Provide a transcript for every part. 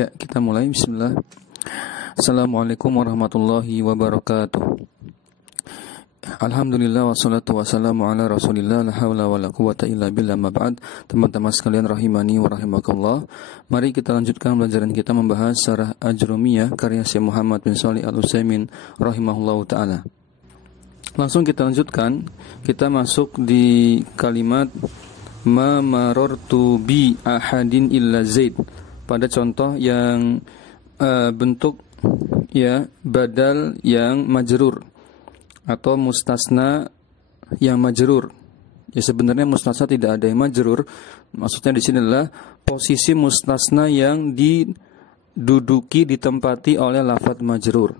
Ya, kita mulai. Bismillah. Assalamualaikum warahmatullahi wabarakatuh. Alhamdulillah wassalatu wassalamu ala Rasulillah la haula wala quwata illa billah ma ba'd. Teman-teman sekalian rahimani wa rahimakumullah. Mari kita lanjutkan pelajaran kita membahas Syarah Ajrumiyah karya Syekh Muhammad bin Shalih Al-Utsaimin rahimahullahu taala. Langsung kita lanjutkan. Kita masuk di kalimat ma marartu bi ahadin illa Zaid. Pada contoh yang bentuk ya badal yang majrur atau mustasna yang majrur. Ya sebenarnya mustasna tidak ada yang majrur. Maksudnya di sini adalah posisi mustasna yang diduduki ditempati oleh lafadz majrur.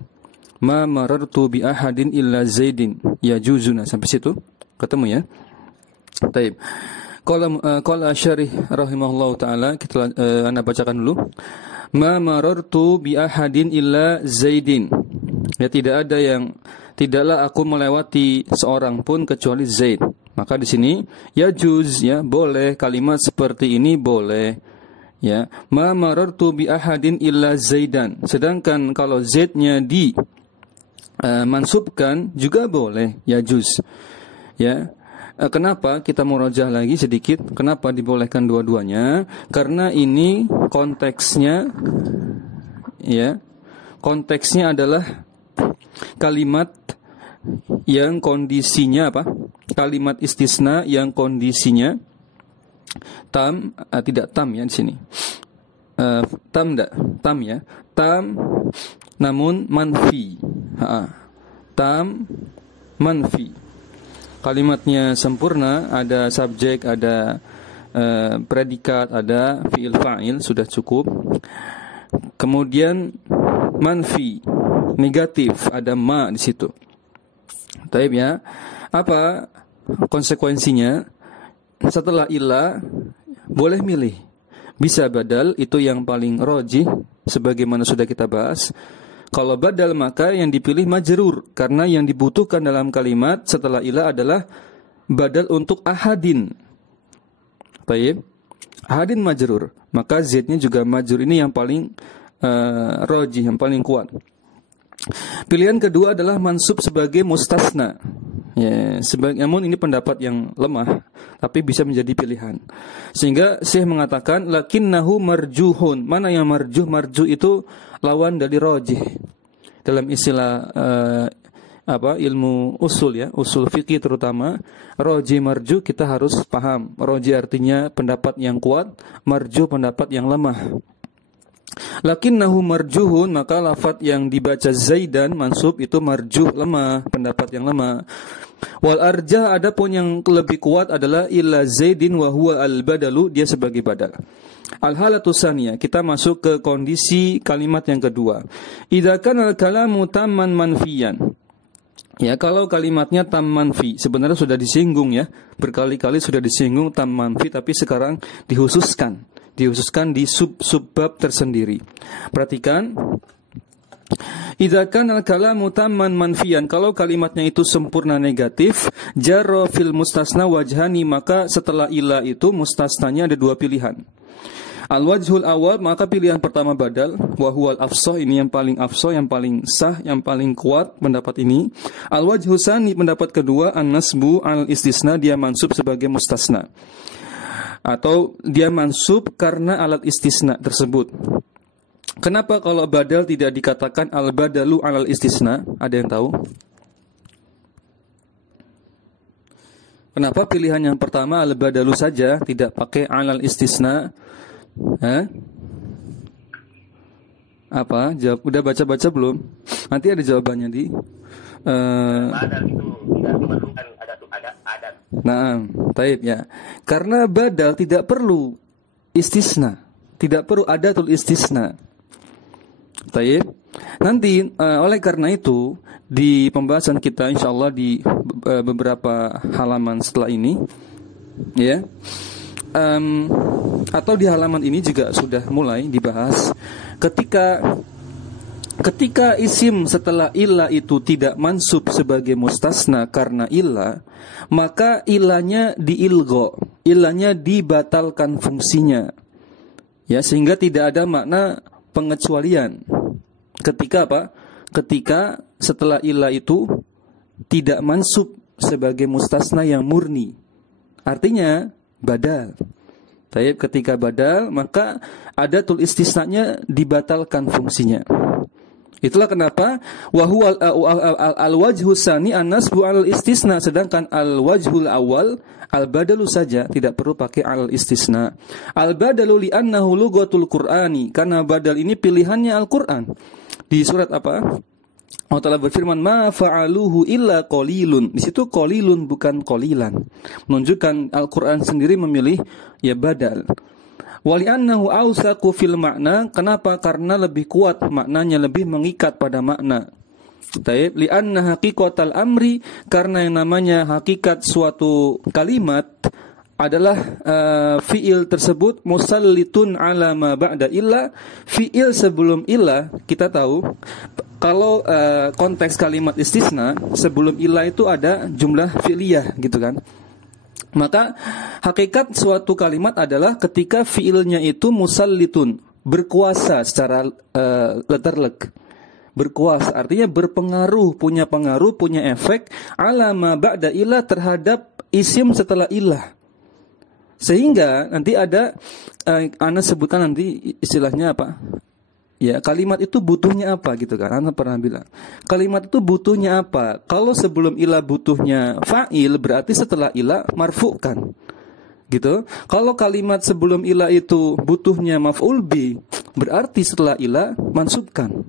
Ma marartu bi ahadin illa Zaidin yajuzuna. Sampai situ ketemu ya. Baik. Qala Syarih rahimahullahu taala, kita anda bacakan dulu. Ma marartu bi ahadin illa Zaidin. Ya tidaklah aku melewati seorang pun kecuali Zaid. Maka di sini yajuz ya boleh, kalimat seperti ini boleh. Ya, ma marartu bi ahadin illa Zaidan. Sedangkan kalau Zaidnya di mansubkan juga boleh, yajuz. Ya. Kenapa kita murajah lagi sedikit? Kenapa dibolehkan dua-duanya? Karena ini konteksnya ya. Konteksnya adalah kalimat yang kondisinya apa? Kalimat istisna yang kondisinya tam, tidak tam ya di sini. Tam enggak? Tam ya. Tam namun manfi. Tam manfi. Kalimatnya sempurna, ada subjek, ada predikat, ada fi'il fa'il, sudah cukup. Kemudian manfi, negatif, ada ma di situ. Taib ya. Apa konsekuensinya? Setelah illa boleh milih. Bisa badal, itu yang paling rajih sebagaimana sudah kita bahas. Kalau badal maka yang dipilih majrur, karena yang dibutuhkan dalam kalimat setelah ilah adalah badal untuk ahadin. Baik, ahadin majrur, maka Z-nya juga majrur. Ini yang paling rajih, yang paling kuat. Pilihan kedua adalah mansub sebagai mustasna. Ya, namun ini pendapat yang lemah, tapi bisa menjadi pilihan. Sehingga Syekh mengatakan lakinnahu marjuhun. Mana yang marjuh? Marjuh itu lawan dari rajih. Dalam istilah ilmu usul ya, usul fikih terutama, rajih marjuh kita harus paham. Rajih artinya pendapat yang kuat, marjuh pendapat yang lemah. Lakinnahu marjuhun, maka lafadz yang dibaca Zaidan mansub itu marjuh, lemah, pendapat yang lemah. Wal arjah, adapun yang lebih kuat adalah illa Zaidin wa huwa al badalu, dia sebagai badal. Al halatu tsaniyah, kita masuk ke kondisi kalimat yang kedua. Idza kana al kalamu tamman manfiyan. Ya, kalau kalimatnya tam manfi, sebenarnya sudah disinggung ya, berkali-kali sudah disinggung tam manfi, tapi sekarang dihususkan di sub-bab tersendiri. Perhatikan, idza kana al-kalamu tamman manfiyan, kalau kalimatnya itu sempurna negatif, jarra fil mustasna wajhani, maka setelah ila itu mustasnanya ada dua pilihan. Al-wajhul awal, maka pilihan pertama badal, wa huwal afsah, ini yang paling afsah, yang paling sah, yang paling kuat pendapat ini. Al-wajhu tsani, pendapat kedua, an-nasbu al-istisna, dia mansub sebagai mustasna. Atau dia mansub karena alat istisna tersebut. Kenapa kalau badal tidak dikatakan al-badalu alal istisna? Ada yang tahu? Kenapa pilihan yang pertama al-badalu saja, tidak pakai alal istisna? Apa? Jawab. Udah baca-baca belum? Nanti ada jawabannya di badal itu tidak memerlukan adat. Nah, taib ya. Karena badal tidak perlu istisna, tidak perlu adatul istisna. Taib. Nanti oleh karena itu di pembahasan kita insyaallah di beberapa halaman setelah ini ya. Atau di halaman ini juga sudah mulai dibahas ketika isim setelah illa itu tidak mansub sebagai mustasna karena illa, maka ilahnya diilgho, ilahnya dibatalkan fungsinya. Ya, sehingga tidak ada makna pengecualian. Ketika apa? Ketika setelah ilah itu tidak mansub sebagai mustasna yang murni. Artinya badal. Taib, ketika badal maka adatul istisnanya dibatalkan fungsinya. Itulah kenapa wa al-wajhu tsani an-nasbu al-istisna, sedangkan al-wajhul awal al-badalu saja, tidak perlu pakai al-istisna. Al-badalu li'annahu lughatul Qur'ani, karena badal ini pilihannya Al-Qur'an. Di surat apa? Allah Ta'ala berfirman, ma fa'aluhu illa qalilun. Di situ qalilun bukan qalilan. Menunjukkan Al-Qur'an sendiri memilih ya badal. Wali'annahu awsaqu fil makna. Kenapa? Karena lebih kuat maknanya, lebih mengikat pada makna. Taib, li'anna haqiqatal amri, karena yang namanya hakikat suatu kalimat adalah fi'il tersebut musallitun ala ma ba'da illa. Fi'il sebelum illa, kita tahu kalau konteks kalimat istisna sebelum illa itu ada jumlah fi'liyah gitu kan. Maka hakikat suatu kalimat adalah ketika fi'ilnya itu musallitun, berkuasa secara letterlek. Berkuasa artinya berpengaruh, punya efek ala ma ba'da illa, terhadap isim setelah ilah. Sehingga nanti ada ana sebutkan nanti istilahnya apa? Ya, kalimat itu butuhnya apa gitu kan. Ana pernah bilang, kalimat itu butuhnya apa? Kalau sebelum ilah butuhnya fa'il, berarti setelah ilah marfu'kan. Gitu. Kalau kalimat sebelum ilah itu butuhnya maf'ul bi, berarti setelah ilah mansubkan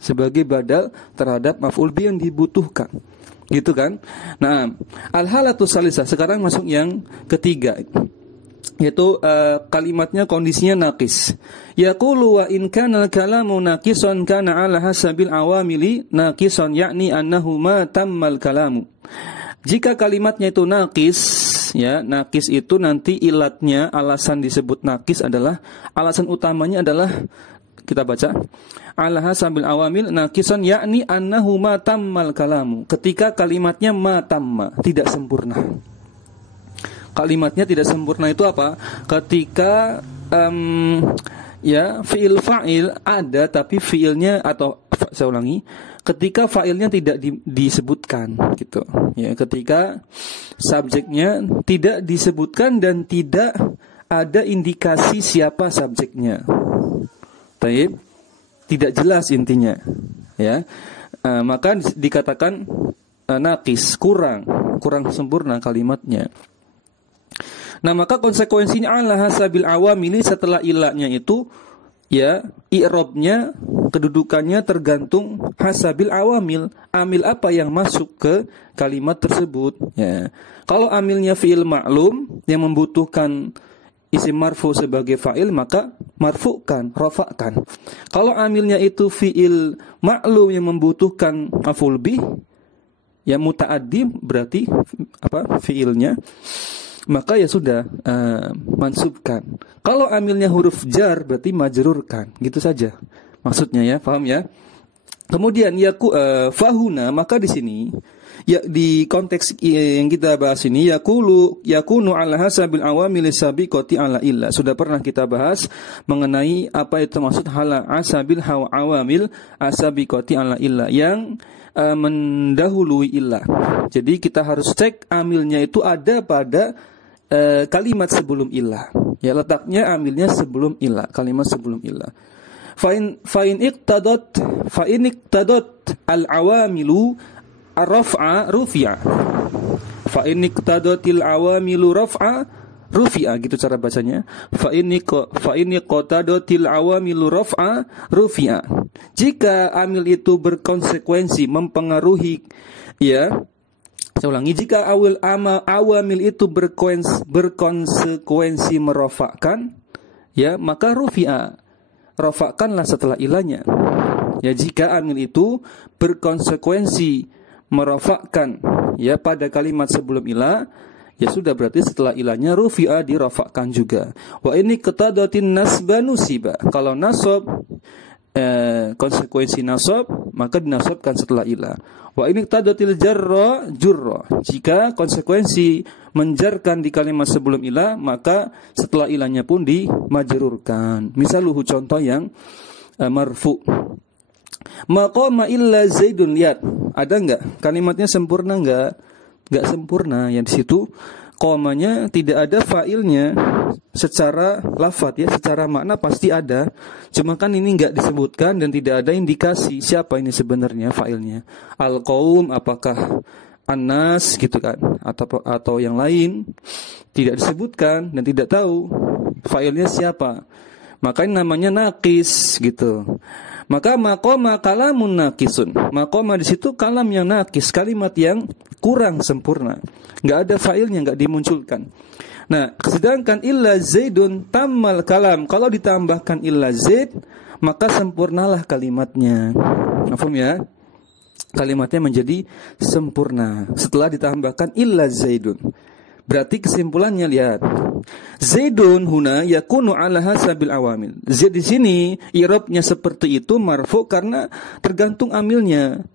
sebagai badal terhadap maf'ul bi yang dibutuhkan. Gitu kan? Nah, al-halatu salisah, sekarang masuk yang ketiga. Yaitu kalimatnya kondisinya naqis. Yaqulu wa in kana al-kalamu naqisan kana ala hasabil awamili naqisan, yakni annahu ma tammal kalamu. Jika kalimatnya itu naqis, ya, naqis itu nanti ilatnya, alasan disebut naqis adalah, alasan utamanya adalah, kita baca, ala hasabil awamil naqisan yakni annahu ma tammal kalamu. Ketika kalimatnya ma tamma, tidak sempurna. Kalimatnya tidak sempurna itu apa? Ketika ya fi'il fa'il ada tapi fi'ilnya, atau saya ulangi, ketika fa'ilnya tidak disebutkan gitu. Ya, ketika subjeknya tidak disebutkan dan tidak ada indikasi siapa subjeknya. Baik, tidak jelas intinya. Ya. Maka dikatakan naqis, kurang sempurna kalimatnya. Nah, maka konsekuensinya ala hasabil awamili, setelah ilahnya itu ya i'rabnya, kedudukannya tergantung hasabil awamil, amil apa yang masuk ke kalimat tersebut ya. Kalau amilnya fi'il ma'lum yang membutuhkan isim marfu sebagai fa'il, maka marfu'kan, rafa'kan. Kalau amilnya itu fi'il ma'lum yang membutuhkan maf'ul bih ya muta'addi, berarti apa fi'ilnya, maka ya sudah mansubkan. Kalau amilnya huruf jar berarti majrurkan. Gitu saja maksudnya ya, paham ya? Kemudian fahuna, maka di sini ya di konteks yang kita bahas ini yakunu ala hasabil awamil sabiqati ala illa. Sudah pernah kita bahas mengenai apa itu maksud hala hasabil awamil asabiqati ala illa, yang mendahului illah. Jadi kita harus cek amilnya itu ada pada kalimat sebelum illah. Ya, letaknya amilnya sebelum illah, kalimat sebelum illah. Fa in iqtadat al-awamilu ar-raf'a rufi'a. Fa in iqtadatil awamilu raf'a rufi'a, gitu cara bacanya. Fa in iqtadatil awamilu raf'a rufi'a. Jika amil itu berkonsekuensi mempengaruhi, ya, saya ulangi, jika awamil itu berkonsekuensi merofakkan, ya, maka rufi'a, rofakkanlah setelah ilahnya. Ya, jika amil itu berkonsekuensi merofakkan ya pada kalimat sebelum ilah, ya sudah, berarti setelah ilahnya rufi'a, dirofakkan juga. Wa ini qatadatin nasba nusiba. Kalau nasab konsekuensi nasab, maka dinasabkan setelah ilah. Wa ini qatadatil jarra jurra. Jika konsekuensi menjarkan di kalimat sebelum ilah, maka setelah ilahnya pun dimajrurkan. Misaluhu, contoh yang marfu. Maqama illa Zaidun, lihat, ada enggak kalimatnya sempurna enggak? Enggak sempurna. Yang di situ komanya tidak ada fa'ilnya secara lafaz ya, secara makna pasti ada. Cuma kan ini enggak disebutkan dan tidak ada indikasi siapa ini sebenarnya fa'ilnya. Al-qaum apakah An-nas gitu kan, atau yang lain tidak disebutkan dan tidak tahu fa'ilnya siapa. Makanya namanya naqis gitu. Maka maqama kalamun naqisun. Maqama di situ kalam yang naqis, kalimat yang kurang sempurna. Enggak ada fa'ilnya, enggak dimunculkan. Nah, sedangkan illa Zaidun tammal kalam. Kalau ditambahkan illa Zaid, maka sempurnalah kalimatnya. Paham ya? Kalimatnya menjadi sempurna setelah ditambahkan illa Zaidun. Berarti kesimpulannya lihat. Zaidun huna yakunu ala hasabil awamil. Zaid di sini i'rabnya seperti itu marfu karena tergantung amilnya.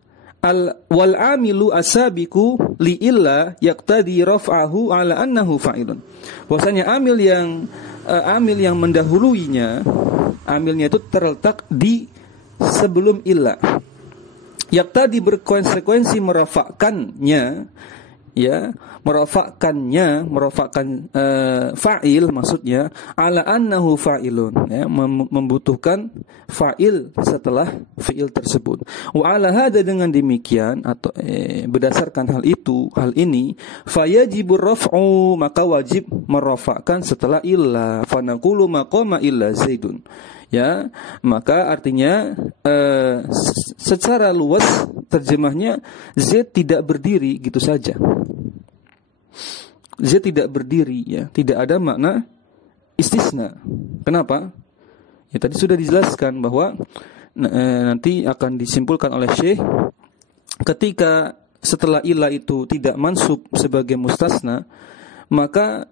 Wal amilu asabiku li illa yaqtadi raf'ahu ala annahu fa'ilun. Bahwasanya amil yang mendahuluinya, amilnya itu terletak di sebelum illa. Yaqtadi berkonsekuensi merafakkannya, ya, merafakkan fa'il maksudnya ala annahu fa'ilun, ya, membutuhkan fa'il setelah fi'il tersebut. Wa ala hada, dengan demikian atau berdasarkan hal ini fayajibur raf'u, maka wajib merafakkan setelah illa. Fa naqulu maqama illa Zaidun. Ya, maka artinya secara luas terjemahnya Zaid tidak berdiri gitu saja. Zaid tidak berdiri, ya, tidak ada makna istisna. Kenapa? Ya tadi sudah dijelaskan bahwa nanti akan disimpulkan oleh Syekh ketika setelah ilah itu tidak mansub sebagai mustasna, maka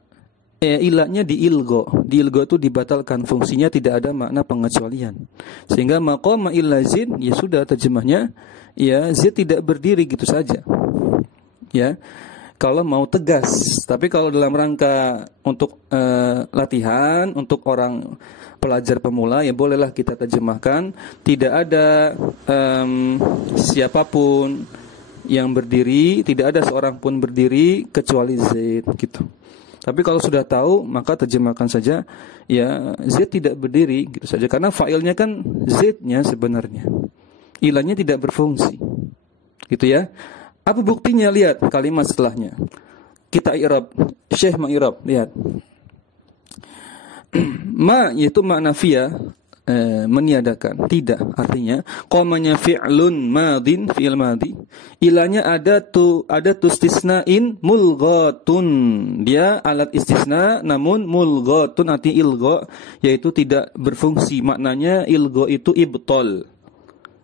ilahnya diilgo. Diilgo itu dibatalkan, fungsinya tidak ada makna pengecualian. Sehingga maqama illa Zaid, ya sudah terjemahnya, ya Zaid tidak berdiri gitu saja. Ya. Kalau mau tegas, tapi kalau dalam rangka untuk latihan, untuk orang pelajar pemula, ya bolehlah kita terjemahkan tidak ada siapapun yang berdiri, tidak ada seorang pun berdiri kecuali Zaid gitu. Tapi kalau sudah tahu, maka terjemahkan saja, ya Zaid tidak berdiri gitu saja, karena fa'ilnya kan Zaidnya sebenarnya. Ilahnya tidak berfungsi. Gitu ya. Apa buktinya? Lihat kalimat setelahnya. Kita i'rab, Syekh ma'irab, lihat. Ma yaitu makna fiya, meniadakan, tidak, artinya qamanya fi'lun madin, fi'il madi, ilahnya ada istisnain mulghatun, dia alat istisna namun mulghatun, arti ilgha, yaitu tidak berfungsi. Maknanya ilgha itu ibtal.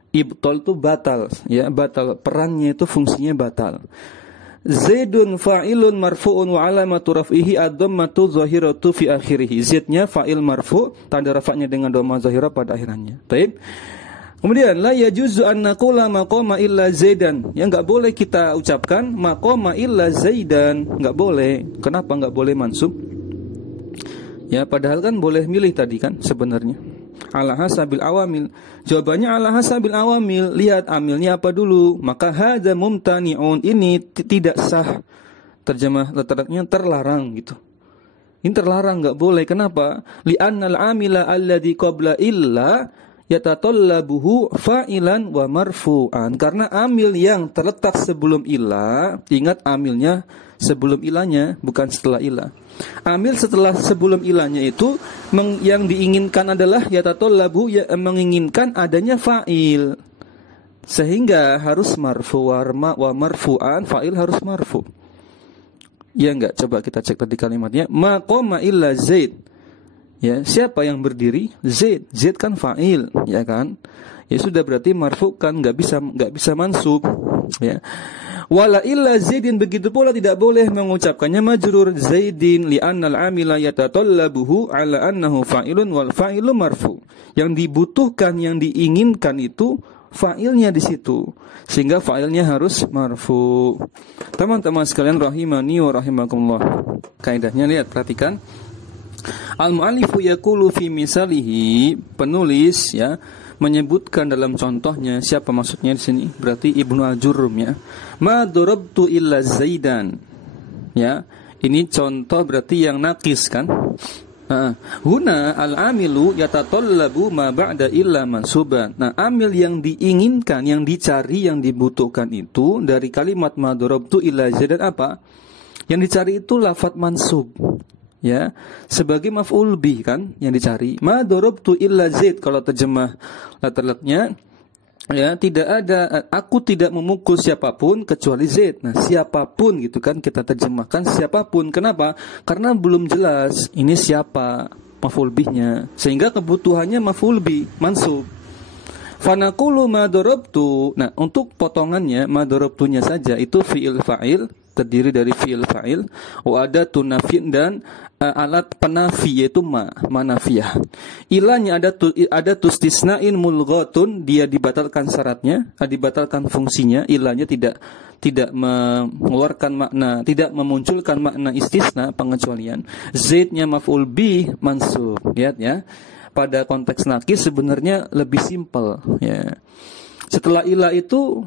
Ibtal itu batal, ya, batal, perannya itu fungsinya batal. Zaidun fa'ilun marfu'un wa alamatu raf'ihi ad-dhammatu zahiratu fi akhirih. Zaidnya fa'il marfu', tanda rafa'nya dengan dhamma zahirah pada akhirannya. Baik. Kemudian la yajuzu an naqula maqama illa Zaidan. Yang enggak boleh kita ucapkan maqama illa Zaidan, enggak boleh. Kenapa enggak boleh mansub? Ya, padahal kan boleh milih tadi kan sebenarnya. Ala hasabil awamil. Jawabannya ala hasabil awamil. Lihat amilnya apa dulu. Maka hadza mumtani'un, ini tidak sah. Terjemah letternya terlarang gitu. Ini terlarang, enggak boleh. Kenapa? Li'annal amila alladhi qabla illa yatatallabuhu fa'ilan wa marfu'an. Karena amil yang terletak sebelum illa, ingat amilnya sebelum ilahnya, bukan setelah ilah. Amil setelah sebelum ilahnya itu yang diinginkan adalah yatatallabu, menginginkan adanya fa'il. Sehingga harus marfu wa marfu'an, fa'il harus marfu. Ya enggak? Coba kita cek tadi kalimatnya. Maqama illa Zaid. Ya, siapa yang berdiri? Zaid. Zaid kan fa'il, ya kan? Ya sudah, berarti marfu kan enggak bisa mansub, ya. Wala illa Zaidin, begitu pula tidak boleh mengucapkannya majrur Zaidin li'annal amila yatatallabuhu ala annahu fa'ilun wal fa'ilu marfu. Yang dibutuhkan, yang diinginkan itu fa'ilnya di situ, sehingga fa'ilnya harus marfu. Teman-teman sekalian rahimani wa rahimakumullah. Kaidahnya lihat, perhatikan. Al-mu'allifu yaqulu fi misalihi, penulis ya menyebutkan dalam contohnya, siapa maksudnya di sini? Berarti Ibnu Al-Jurrum ya. Ma darabtu illa Zaidan. Ya, ini contoh berarti yang nakis kan? Huna al-amilu yatatallabu ma ba'da illa mansuban. Nah, amil yang diinginkan, yang dicari, yang dibutuhkan itu dari kalimat ma darabtu illa Zaidan apa? Yang dicari itu lafadz mansub. Ya, sebagai maf'ul bih kan yang dicari. Ma darabtu illa Zaid, kalau terjemah latarnya ya, tidak ada, aku tidak memukul siapapun kecuali Zaid. Nah, siapapun gitu kan kita terjemahkan siapapun. Kenapa? Karena belum jelas ini siapa maf'ul bihnya, sehingga kebutuhannya maf'ul bih mansub. Fanaqulu ma darabtu. Nah, untuk potongannya ma darabtunya saja itu fi'il fa'il, terdiri dari fi'il fa'il, wa adatun nafin, dan alat penafi yaitu manafiyah. Ilahnya ada tustisnain mulghatun, dia dibatalkan syaratnya, dibatalkan fungsinya. Ilahnya tidak mengeluarkan makna, tidak memunculkan makna istisna, pengecualian. Zaidnya maf'ul bih mansub. Lihat ya. Pada konteks nakis sebenarnya lebih simpel ya. Setelah ilah itu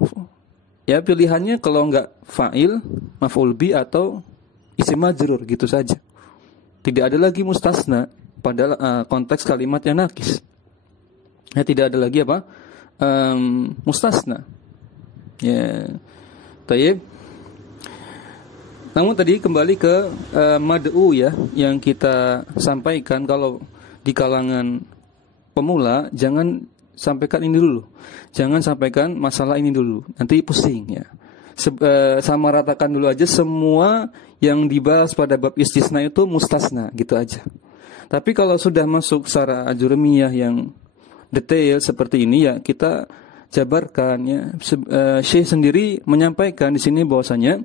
ya pilihannya kalau enggak fa'il, maf'ul bi, atau isim majrur gitu saja. Tidak ada lagi mustasna pada konteks kalimat yang nakis. Ya, tidak ada lagi apa? Mustasna. Ya. Tayyib. Namun tadi kembali ke mad'u ya, yang kita sampaikan, kalau di kalangan pemula jangan sampaikan ini dulu. Jangan sampaikan masalah ini dulu. Nanti pusing ya. Sama ratakan dulu aja semua yang dibahas pada bab istisna itu mustasna gitu aja. Tapi kalau sudah masuk secara ajurumiyah yang detail seperti ini ya, kita jabarkan ya. Syekh sendiri menyampaikan di sini bahwasanya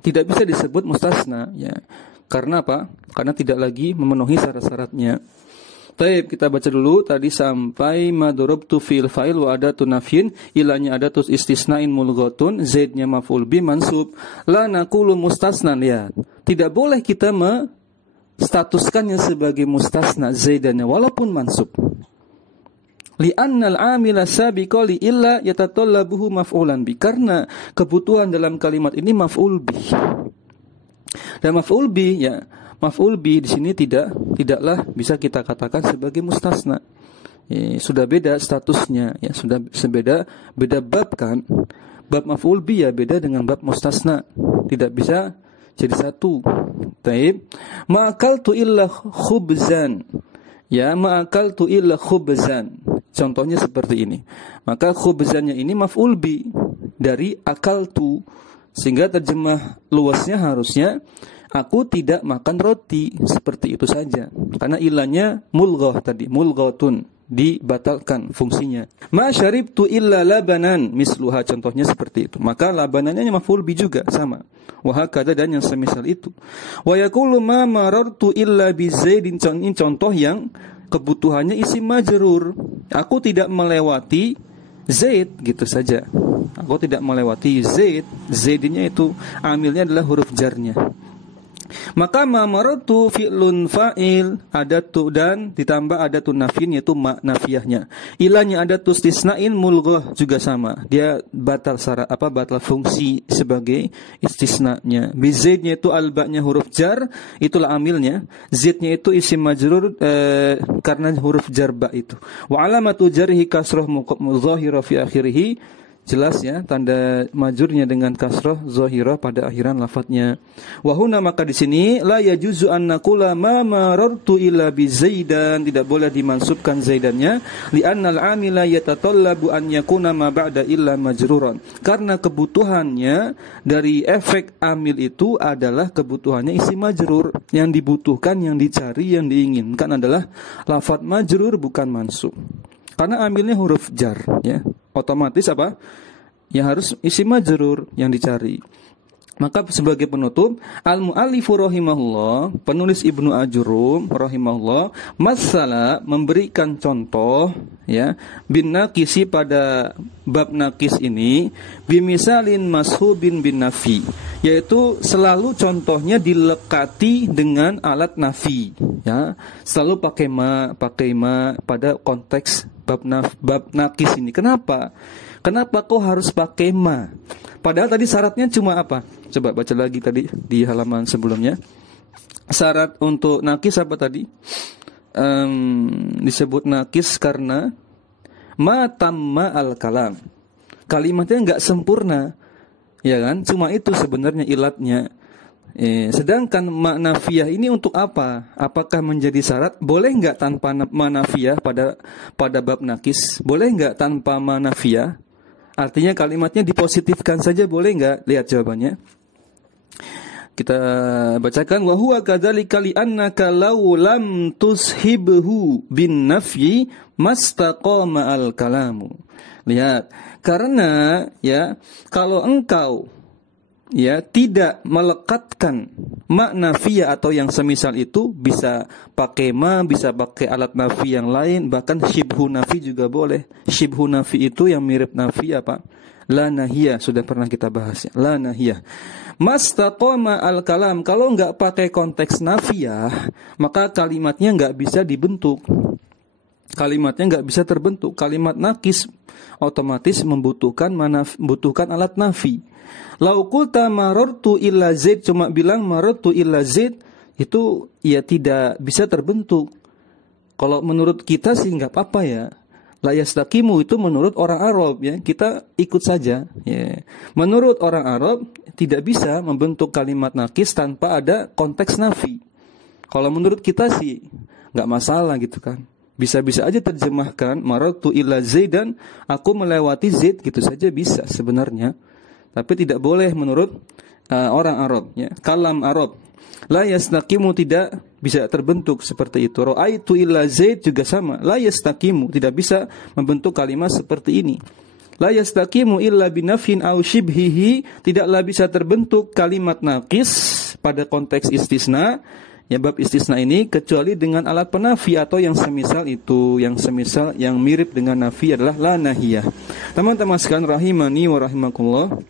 tidak bisa disebut mustasna ya. Karena apa? Karena tidak lagi memenuhi syarat-syaratnya. Baik, kita baca dulu tadi sampai ma darabtu fil fa'il wa adatun nafyin, ilahnya adatus istisnain mulghatun, zaidnya maf'ul bi mansub. La naqulu mustasnan, ya. Tidak boleh kita statuskannya sebagai mustasna zaidannya walaupun mansub. Li'annal amila sabiqa li illa yatatallabuhu maf'ulan bi, karena kebutuhan dalam kalimat ini maf'ul bi. Dan maf'ul bi ya, maf'ul bi di sini tidaklah bisa kita katakan sebagai mustasna. Sudah beda statusnya ya, sudah beda bab kan. Bab maf'ul bi ya beda dengan bab mustasna. Tidak bisa jadi satu. Taib. Ma'akaltu illa khubzan. Ya, ma'akaltu illa khubzan. Contohnya seperti ini. Maka khubzannya ini maf'ul bi dari akaltu. Sehingga terjemah luasnya harusnya aku tidak makan roti, seperti itu saja. Karena ilahnya mulghah tadi, mulghatun, dibatalkan fungsinya. Ma syaribtu illa labanan, misluha, contohnya seperti itu. Maka labanannya maf'ul bi juga sama. Wa hakadha, dan yang semisal itu. Wa yaqulu ma marartu illa bi zaidin, contoh yang kebutuhannya isim majrur. Aku tidak melewati Zaid, gitu saja. Aku tidak melewati Zaid. Zaidnya itu amilnya adalah huruf jarnya. Maka mamaratu fi'lun fa'il, adatu, dan ditambah adatun nafin, yaitu nafiyahnya. Ilahnya adatu istisnain mulghah juga sama. Dia batal batal fungsi sebagai istisnanya. Bi zaidnya itu alba'nya huruf jar, itulah amilnya. Zaidnya itu isim majrur karena huruf jar ba itu. Wa alamatu jarhi kasrah mudhahira fi akhirih. Jelas ya, tanda majurnya dengan kasrah zahirah pada akhiran lafadznya. Wa huna, maka di sini la yajuzu an naqula ma marartu illa bi zaidan, tidak boleh dimansubkan zaidannya, li annal amila yatatallabu an yakuna ma ba'da illa majruran. Karena kebutuhannya dari efek amil itu adalah kebutuhannya isim majrur. Yang dibutuhkan, yang dicari, yang diinginkan adalah lafadz majrur, bukan mansub. Karena amilnya huruf jar ya. Otomatis apa? Ya harus isim majrur yang dicari. Maka sebagai penutup, al-mu'allifu rahimahullah, penulis Ibnu Ajurum rahimahullah, masalah memberikan contoh ya, bin nakisi pada bab nakis ini, bimisalin mashubin bin nafi, yaitu selalu contohnya dilekati dengan alat nafi ya, selalu pakai ma pada konteks bab nakis ini. Kenapa kok harus pakai ma? Padahal tadi syaratnya cuma apa? Coba baca lagi tadi di halaman sebelumnya. Syarat untuk nakis apa tadi? Disebut nakis karena ma tamma al-kalam. Kalimatnya enggak sempurna. Ya kan? Cuma itu sebenarnya ilatnya. Sedangkan ma nafiyah ini untuk apa? Apakah menjadi syarat? Boleh enggak tanpa ma nafiyah pada bab nakis? Boleh enggak tanpa ma nafiyah? Artinya kalimatnya dipositifkan saja boleh enggak? Lihat jawabannya. Kita bacakan, wa huwa kadzalika li annaka law lam tushibhu bin nafyi mastaqama al kalamu. Lihat, karena ya kalau engkau ya tidak melekatkan makna nafiyah atau yang semisal itu, bisa pakai ma, bisa pakai alat nafi yang lain, bahkan syibhu nafi juga boleh. Syibhu nafi itu yang mirip nafi apa? La nahiyah, sudah pernah kita bahas ya. La nahiyah. Mastaqama al-kalam, kalau enggak pakai konteks nafiyah, maka kalimatnya enggak bisa dibentuk. Kalimatnya enggak bisa terbentuk. Kalimat nakis otomatis membutuhkan alat nafi. Lau qulta marartu illa zaid, cuma bilang marartu illa zaid, itu ya tidak bisa terbentuk. Kalau menurut kita sih enggak apa-apa ya. La yastaqimu itu menurut orang Arab ya, kita ikut saja ya. Menurut orang Arab tidak bisa membentuk kalimat nakis tanpa ada konteks nafi. Kalau menurut kita sih enggak masalah gitu kan. Bisa-bisa aja terjemahkan marartu illa zaidan, aku melewati zaid, gitu saja bisa sebenarnya. Tapi tidak boleh menurut orang Arab ya. Kalam Arab la yastaqimu tidak bisa terbentuk seperti itu. Ra'aitu illa zaid juga sama. La yastaqimu tidak bisa membentuk kalimat seperti ini. La yastaqimu illa binafin aw shibhihi, tidaklah bisa terbentuk kalimat naqis pada konteks istisna. Ya, bab istisna ini kecuali dengan alat penafi atau yang semisal itu, yang semisal yang mirip dengan nafi adalah la nahiyah. Teman-teman sekalian rahimani wa rahimakumullah,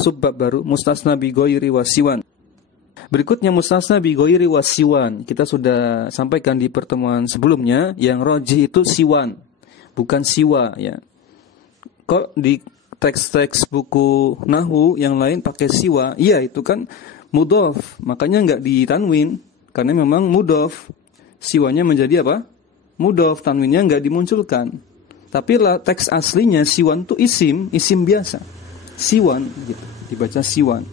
subbab baru mustasna bi ghairi wasiwan. Berikutnya mustasna bi ghairi wasiwan. Kita sudah sampaikan di pertemuan sebelumnya, yang rajih itu siwan, bukan siwa ya. Kok di teks-teks buku nahwu yang lain pakai siwa? Iya, itu kan mudhof, makanya enggak ditanwin karena memang mudhof. Siwanya menjadi apa? Mudhof, tanwinnya enggak dimunculkan. Tapi teks aslinya siwan itu isim biasa. Siwan gitu, dibaca siwan.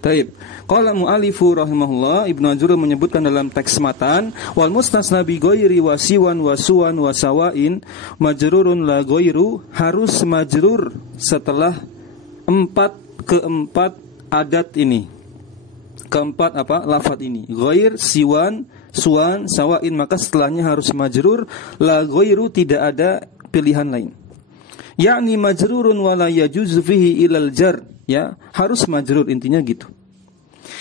Taib. Qala mu'alifu rahimahullah, Ibnu Ajurum menyebutkan dalam teks matan, wal mustasna bi ghairi wa siwan wa suwan wa sawain majrurun la ghairu, harus majrur setelah keempat adat ini. Keempat apa? Lafaz ini. Ghair, siwan, suwan, sawain, maka setelahnya harus majrur, la ghairu, tidak ada pilihan lain. Yakni majrurun wa la yajuzu fihi ilal jar. Ya, harus majrur, intinya gitu.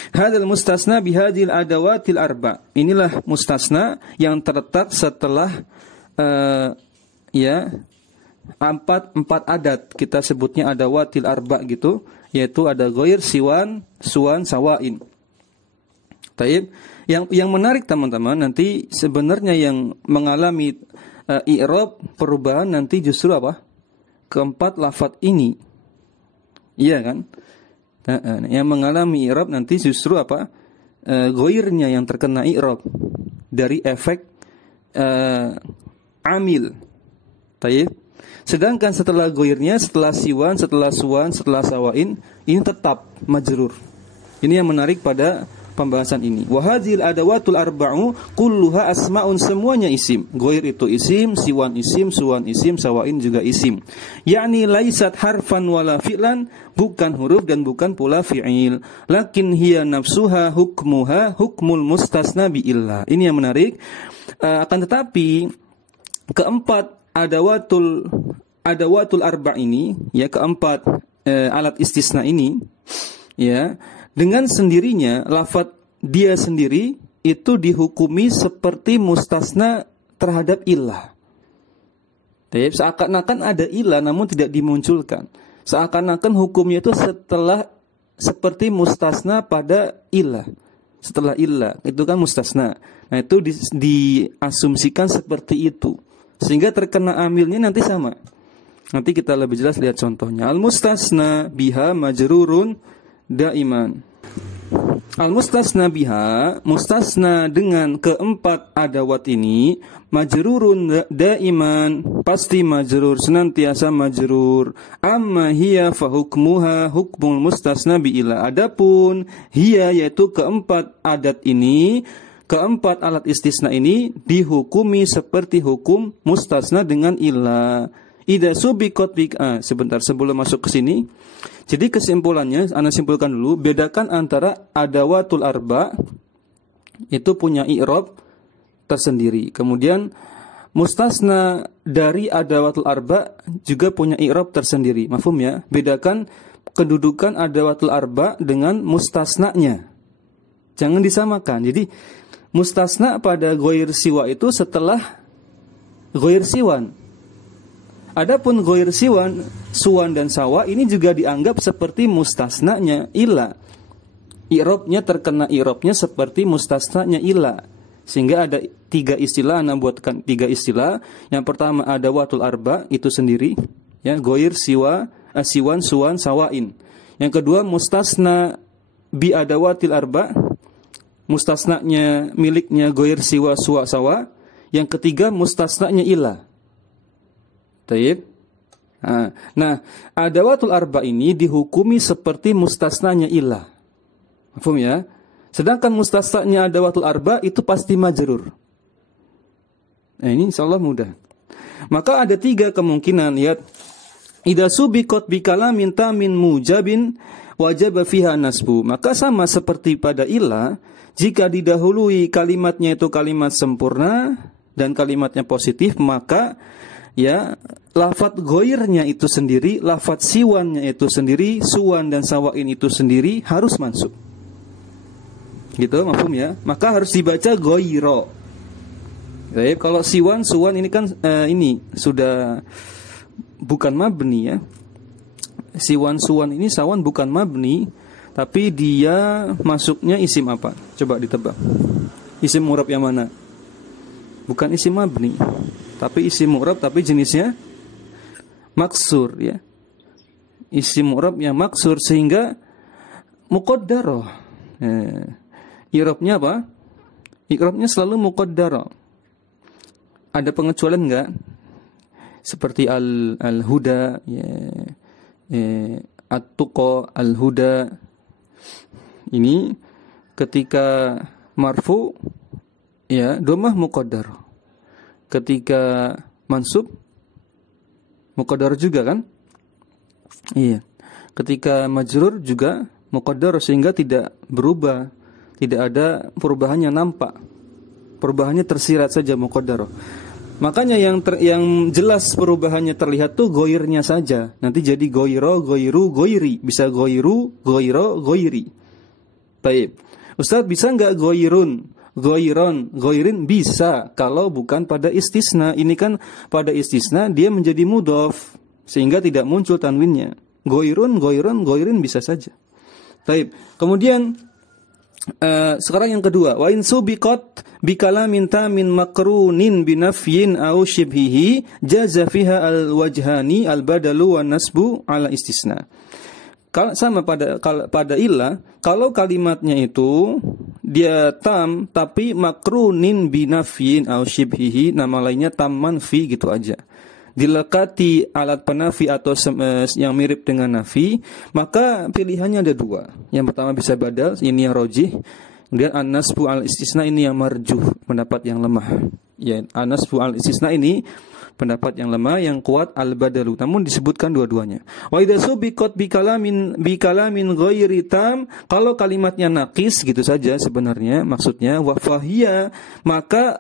Hadal mustasna bihadil adawatil arba. Inilah mustasna yang terletak setelah empat adat. Kita sebutnya adawatil arba gitu, yaitu ada ghair, siwan, suwan, sawain. Taib. Yang menarik teman-teman, nanti sebenarnya yang mengalami i'rab perubahan nanti justru apa? Keempat lafaz ini. Iya kan? Yang mengalami i'rab nanti justru apa? Ghairnya yang terkena i'rab dari efek amil. Taib. Sedangkan setelah ghairnya, setelah siwan, setelah suwan, setelah sawain, ini tetap majrur. Ini yang menarik pada pembahasan ini. Wa hadzil adawatul arba'u kulluha asma'un, semuanya isim. Ghair itu isim, siwan isim, suwan isim, sawain juga isim. Yakni laisat harfan wala fi'lan, bukan huruf dan bukan pula fi'il. Lakin hiya nafsuha hukmuha hukmul mustasna bi illa. Ini yang menarik. Akan tetapi keempat adawatul arba' ini, ya, keempat alat istisna ini, ya, dengan sendirinya lafadz dia sendiri itu dihukumi seperti mustasna terhadap illah. Seakan-akan ada illah namun tidak dimunculkan. Seakan-akan hukumnya itu setelah seperti mustasna pada illah. Setelah illah itu kan mustasna. Nah itu diasumsikan seperti itu. Sehingga terkena amilnya nanti sama. Nanti kita lebih jelas lihat contohnya. Al-mustasna biha majrurun daiman. Al-mustasna biha, mustasna dengan keempat adawat ini, majrurun daiman, pasti majrur, senantiasa majrur. Amma hiya fa hukmuha hukmul mustasna bi'ila. Adapun hiya yaitu keempat adat ini, keempat alat istisna ini dihukumi seperti hukum mustasna dengan illa. Idza subiqat sebentar sebelum masuk ke sini. Jadi kesimpulannya, Anda simpulkan dulu, bedakan antara adawatul arba itu punya i'rab tersendiri. Kemudian mustasna dari adawatul arba juga punya i'rab tersendiri. Mafhum ya? Bedakan kedudukan adawatul arba dengan mustasnanya. Jangan disamakan. Jadi mustasna pada ghair siwa itu setelah ghair siwan. Adapun ghair siwan, suwan dan sawa ini juga dianggap seperti mustasnanya illa. I'rabnya terkena i'rabnya seperti mustasnanya illa. Sehingga ada 3 istilah, Anda buatkan 3 istilah. Yang pertama adawatul arba itu sendiri, ya, ghair siwa, siwan, suwan, sawain. Yang kedua mustasna bi adawatil arba, mustasnanya miliknya ghair siwa, suwa, sawa. Yang ketiga mustasnanya illa. Taib. Nah, adawatul arba ini dihukumi seperti mustasnanya illah. Paham ya? Sedangkan mustasnanya adawatul arba itu pasti majrur. Nah, ini insyaallah mudah. Maka ada 3 kemungkinan, lihat. Idza subiqat bi kalamin tamin mujabin wajib fiha nasbu. Maka sama seperti pada illah, jika didahului kalimatnya itu kalimat sempurna dan kalimatnya positif, maka ya, lafadz ghairnya itu sendiri, lafadz siwannya itu sendiri, suwan dan sawain itu sendiri harus mansub. Gitu, mafhum ya? Maka harus dibaca ghairo. Baik, kalau siwan, suwan ini kan ini sudah bukan mabni ya. Siwan, suwan ini sawan bukan mabni, tapi dia masuknya isim apa? Coba ditebak. Isim murab yang mana? Bukan isim mabni, tapi isim mu'rab tapi jenisnya maksur ya. Isim mu'rab yang maksur sehingga muqaddarah. I'rabnya apa? I'rabnya selalu muqaddarah. Ada pengecualian enggak? Seperti al-huda ya. At-tuqa al-huda. Ini ketika marfu ya, dhammah muqaddar. Ketika mansub muqaddar juga kan? Iya. Ketika majrur juga muqaddar sehingga tidak berubah, tidak ada perubahan yang nampak. Perubahannya tersirat saja muqaddar. Makanya yang jelas perubahannya terlihat tuh ghairnya saja. Nanti jadi ghairo, ghairu, ghairi, bisa ghairu, ghairo, ghairi. Baik. Ustaz bisa enggak ghairun? Ghairon, ghairin bisa kalau bukan pada istisna. Ini kan pada istisna dia menjadi mudhof sehingga tidak muncul tanwinnya. Ghairun, ghairon, ghairin bisa saja. Baik. Kemudian sekarang yang kedua, wa in subiqat bi kalamin tamin makrunin bi nafyin aw shibhihi jaza fiha al-wajhani al-badalu wan nasbu ala istisna. Sama pada illah, kalau kalimatnya itu dia tam tapi makrunin binafyin au shibhihi, nama lainnya tam manfi gitu aja, dilekati alat penafi atau yang mirip dengan nafi, maka pilihannya ada 2. Yang pertama bisa badal, ini yang rojih. Kemudian an-nasbu al-istisna ini yang marjuh, pendapat yang lemah. Ya, an-nasbu al-istisna ini pendapat yang lemah, yang kuat al-badalu. Namun disebutkan dua-duanya. Wa idza subiqat bi kalamin ghairi tam, kalau kalimatnya naqis gitu saja sebenarnya maksudnya wa fahiya, maka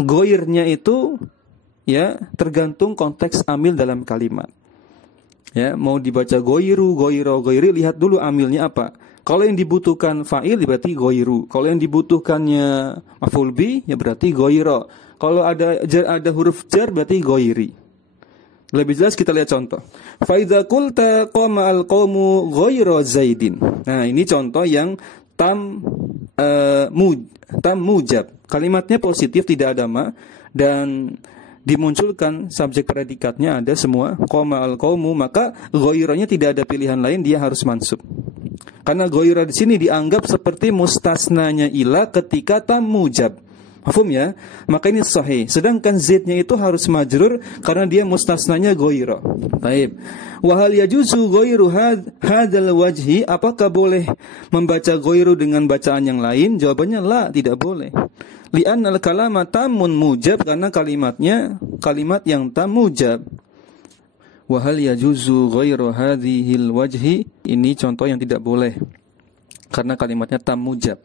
ghairnya itu ya tergantung konteks amil dalam kalimat. Ya, mau dibaca ghairu, ghairo, ghairi, lihat dulu amilnya apa. Kalau yang dibutuhkan fa'il berarti goiru. Kalau yang dibutuhkannya maf'ul bi ya berarti goiro. Kalau ada huruf jar berarti goiri. Lebih jelas kita lihat contoh. Fa idza qulta qama al-qaumu ghairu Zaidin. Nah, ini contoh yang tam mujab. Kalimatnya positif, tidak ada ma, dan dimunculkan subjek predikatnya ada semua. Qama al-qaumu, maka ghairunya tidak ada pilihan lain, dia harus mansub. Karena ghairu di sini dianggap seperti mustasnanya ila ketika tam mujab. Mafhum ya? Maka ini sahih. Sedangkan Z-nya itu harus majrur karena dia mustasnanya ghairu. Baik. Wa hal yajuzu ghairu hadzal wajhi? Apakah boleh membaca ghairu dengan bacaan yang lain? Jawabannya la, tidak boleh. Li'annal kalama tamun mujab, karena kalimatnya kalimat yang tam mujab. Wa hal yajuzu ghairu hadzal wajhi? Ini contoh yang tidak boleh. Karena kalimatnya tam mujab.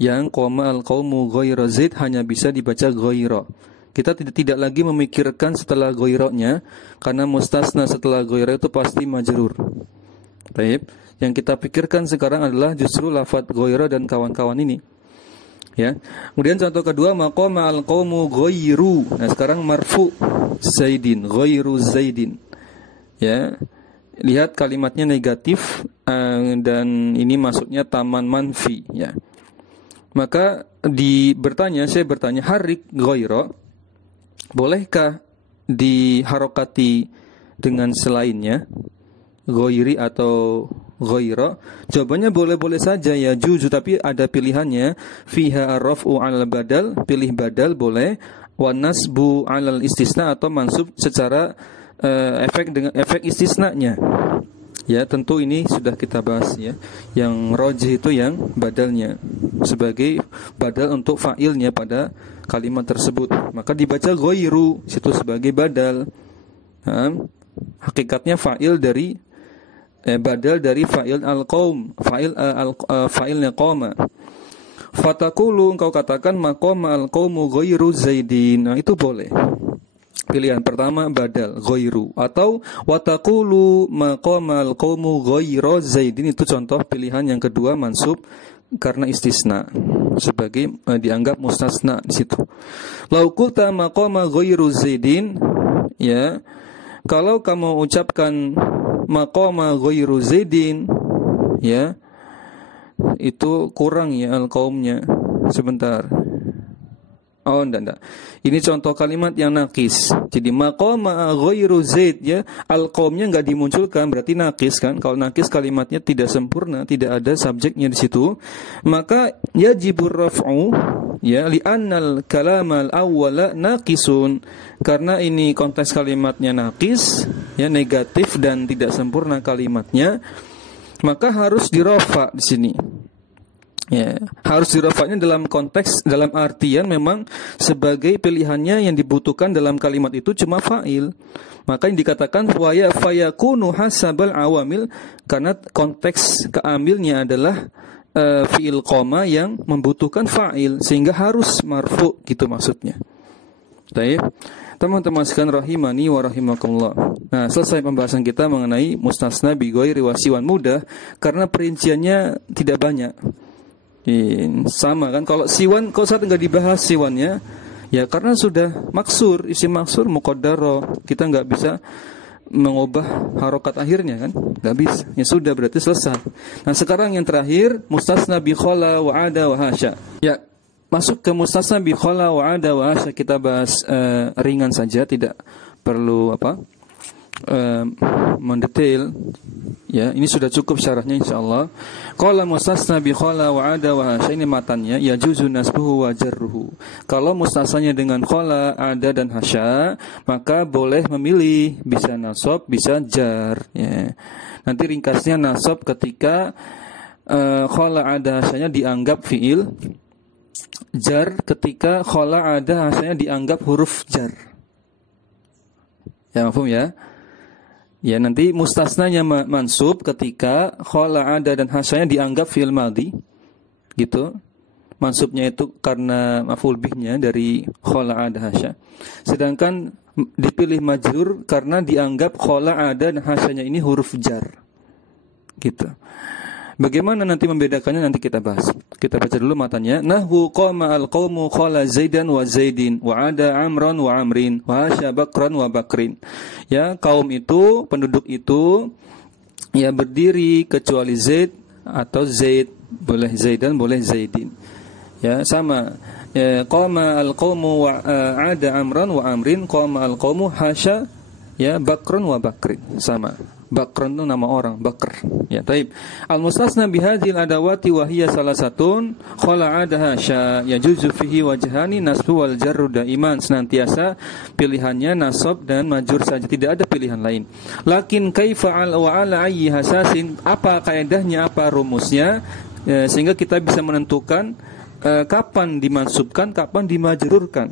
Yang qama al-qaumu ghairu Zaid hanya bisa dibaca ghairu. Kita tidak lagi memikirkan setelah ghairunya, karena mustasna setelah ghairu itu pasti majrur. Baik, yang kita pikirkan sekarang adalah justru lafaz ghairu dan kawan-kawan ini. Ya. Kemudian contoh kedua, maqama al-qaumu ghairu. Nah, sekarang marfu Zaidin, ghairu Zaidin. Ya. Lihat kalimatnya negatif dan ini maksudnya taman manfi, ya. Maka saya bertanya harik ghaira, bolehkah diharokati dengan selainnya ghairi atau ghaira? Jawabannya boleh-boleh saja ya juzu, tapi ada pilihannya. Fiha ar-raf'u 'alal badal, pilih badal boleh, wa nasbu 'alal istisna, atau mansub secara efek istisnanya. Ya, tentu ini sudah kita bahas ya. Yang rajih itu yang badalnya, sebagai badal untuk fa'ilnya pada kalimat tersebut. Maka dibaca ghairu situ sebagai badal. Hakikatnya fa'il dari badal dari fa'il al-qaum, fa'ilnya qama. Fataqulu, engkau katakan maqama al-qaumu ghairu Zaidin. Nah, itu boleh. Pilihan pertama badal ghairu, atau wataqulu maqama al-qaumu ghairu Zaidin, itu contoh pilihan yang kedua mansub karena istisna, sebagai dianggap mustasna di situ. Lau qulta maqama ghairu Zaidin, ya, kalau kamu ucapkan maqama ghairu Zaidin, ya, itu kurang ya al-qaumnya. Sebentar. Oh, enggak. Ini contoh kalimat yang nakis. Jadi maqama ghairu Zaid, ya, al-qaumnya enggak dimunculkan, berarti nakis kan? Kalau nakis kalimatnya tidak sempurna, tidak ada subjeknya di situ. Maka yajibur raf'u, ya, li'annal kalamal awwala naqisun. Karena ini konteks kalimatnya nakis, ya, negatif dan tidak sempurna kalimatnya, maka harus dirafa di sini. Ya, harus dirafa'nya dalam konteks, dalam artian memang sebagai pilihannya yang dibutuhkan dalam kalimat itu cuma fa'il. Maka yang dikatakan fayakunu hasabal awamil, karena konteks keambilnya adalah fi'il qama yang membutuhkan fa'il, sehingga harus marfu, gitu maksudnya. Baik. Teman-teman sekalian rahimani wa rahimakumullah. Nah, selesai pembahasan kita mengenai mustasna bi ghairi wa siwan, mudah karena perinciannya tidak banyak. Sama kan, kalau siwan, kalau saat enggak dibahas siwannya, ya karena sudah maksur, isim maksur muqaddaro, kita enggak bisa mengubah harokat akhirnya kan, enggak bisa. Ya sudah, berarti selesai. Nah, sekarang yang terakhir mustasna bi khala wa ada wa hasya. Ya, masuk ke mustasna bi khala wa ada wa hasya kita bahas ringan saja, tidak perlu mendetail. Ya, ini sudah cukup syarahnya insyaallah. Qala mustasna bi khala wa ada wa hasya, ini matannya, ya juzu nasbuhu wa jarruhu. Kalau mustasnanya dengan khala, ada dan hasya, maka boleh memilih, bisa nasab, bisa jar, ya. Nanti ringkasnya nasab ketika khala ada hasyanya dianggap fiil, jar ketika khala ada hasyanya dianggap huruf jar. Ya, mafhum ya? Ya, nanti mustasnanya mansub ketika khala ada dan hasyanya dianggap fi'il madhi. Gitu. Mansubnya itu karena maf'ul bihnya dari khala ada hasya. Sedangkan dipilih majrur karena dianggap khala ada dan hasyanya ini huruf jar. Gitu. Bagaimana nanti membedakannya nanti kita bahas. Kita baca dulu matanya. Nahwu qama al-qaumu khala Zaidan wa Zaidin wa ada Amran wa Amrin wa hasya Bakran wa Bakrin. Ya, kaum itu, penduduk itu ya berdiri kecuali Zaid atau Zaid, boleh Zaidan, boleh Zaidin. Ya, sama. Ya, qama al-qaumu wa ada Amran wa Amrin, qama al-qaumu hasya ya Bakran wa Bakrin, sama. Bakran itu nama orang, Bakr. Ya, taib. Al-mustasna bihadzil adawati wa hiya salasatun khala adaha sya yajuzu fihi wajhani nasbu wal jarru daiman, senantiasa pilihannya nasab dan majrur saja, tidak ada pilihan lain. Lakin kaifa al wa ala ayyi hasasin, apa kaidahnya, apa rumusnya, sehingga kita bisa menentukan kapan dimansubkan, kapan dimajrurkan.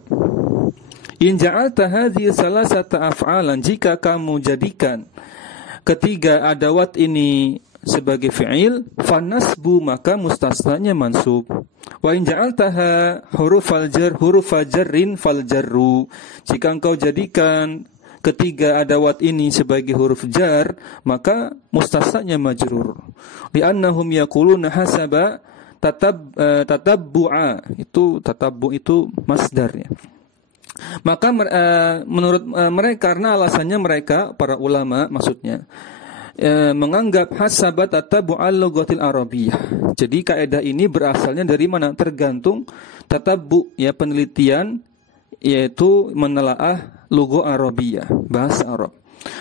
In ja'alta hadhihi salasata af'alan, jika kamu jadikan ketiga adawat ini sebagai fi'il, fanasbu, maka mustasnanya mansub. Wa in ja'altaha hurufal jarrin fal jarru, jika engkau jadikan ketiga adawat ini sebagai huruf jar, maka mustasnanya majrur. Li'annahum yaquluna hasaba tatabbu'a, itu tatabbu itu masdarnya. Maka menurut mereka, karena alasannya mereka, para ulama maksudnya, menganggap hasabat tatabbu'al lughatil arabiyyah. Jadi kaidah ini berasalnya dari mana? Tergantung tatabbu, ya penelitian, yaitu menelaah lugha arabiyyah, bahasa Arab.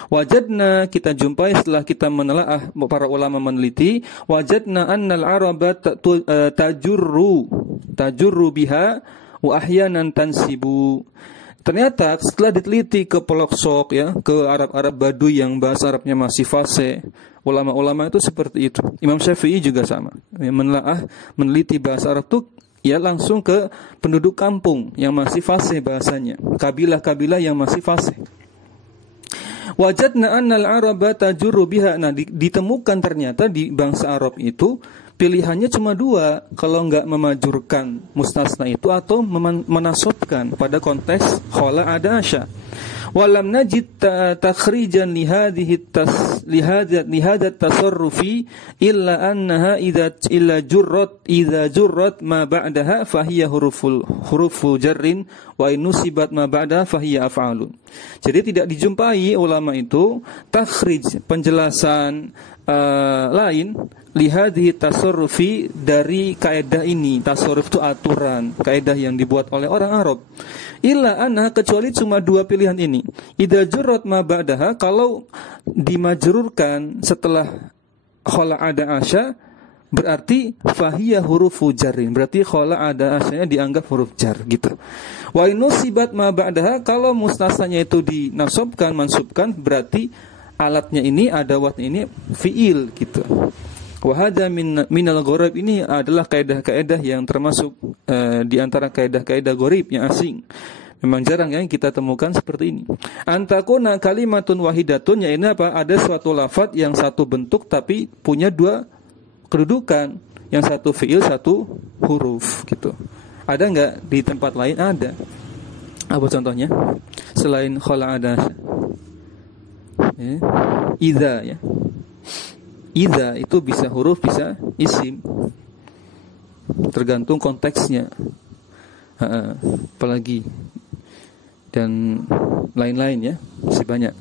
Wajadna, kita jumpai setelah kita menelaah, para ulama meneliti, wajadna annal araba tajurru biha wa ahyanan tansibu. Ternyata setelah diteliti ke pelosok, ya, ke Arab-Arab Baduy yang bahasa Arabnya masih fase, ulama-ulama itu seperti itu. Imam Syafi'i juga sama, meneliti bahasa Arab itu ya langsung ke penduduk kampung yang masih fase bahasanya, kabilah-kabilah yang masih fase. Wajadna annal araba tajurru biha. Nah, ditemukan ternyata di bangsa Arab itu pilihannya cuma dua, kalau enggak memajurkan mustasna itu atau menasobkan pada konteks khala ada asya. Walam najid takhrijan lihadat tasarrufi illa annaha idza jurrat ma ba'daha fahiya hurufu jarrin wa in nusibat ma ba'daha fahiya af'alun. Jadi tidak dijumpai ulama itu takhrij, penjelasan lain lihadhi tasarrufi, dari kaidah ini. Tasarruf itu aturan, kaidah yang dibuat oleh orang Arab. Illa anha, kecuali cuma dua pilihan ini. Idza jurrat ma ba'daha, kalau dimajrurkan setelah khala ada asya, berarti fahiya hurufu jarrin, berarti khala ada asyanya dianggap huruf jar gitu. Wa inusibat ma ba'daha, kalau mustasnanya itu dinasabkan, mansubkan, berarti alatnya ini, adawatnya ini fiil gitu. Wahada minal gharib, ini adalah kaidah-kaidah yang termasuk di antara kaidah-kaidah gharib yang asing. Memang jarang yang kita temukan seperti ini. Antakuna kalimatun wahidatun, yaitu apa? Ada suatu lafaz yang satu bentuk tapi punya dua kedudukan, yang satu fiil, satu huruf gitu. Ada enggak di tempat lain? Ada. Apa contohnya? Selain khala ada, idza, ya. Idza itu bisa huruf, bisa isim, tergantung konteksnya. Apalagi dan lain-lain, ya, masih banyak.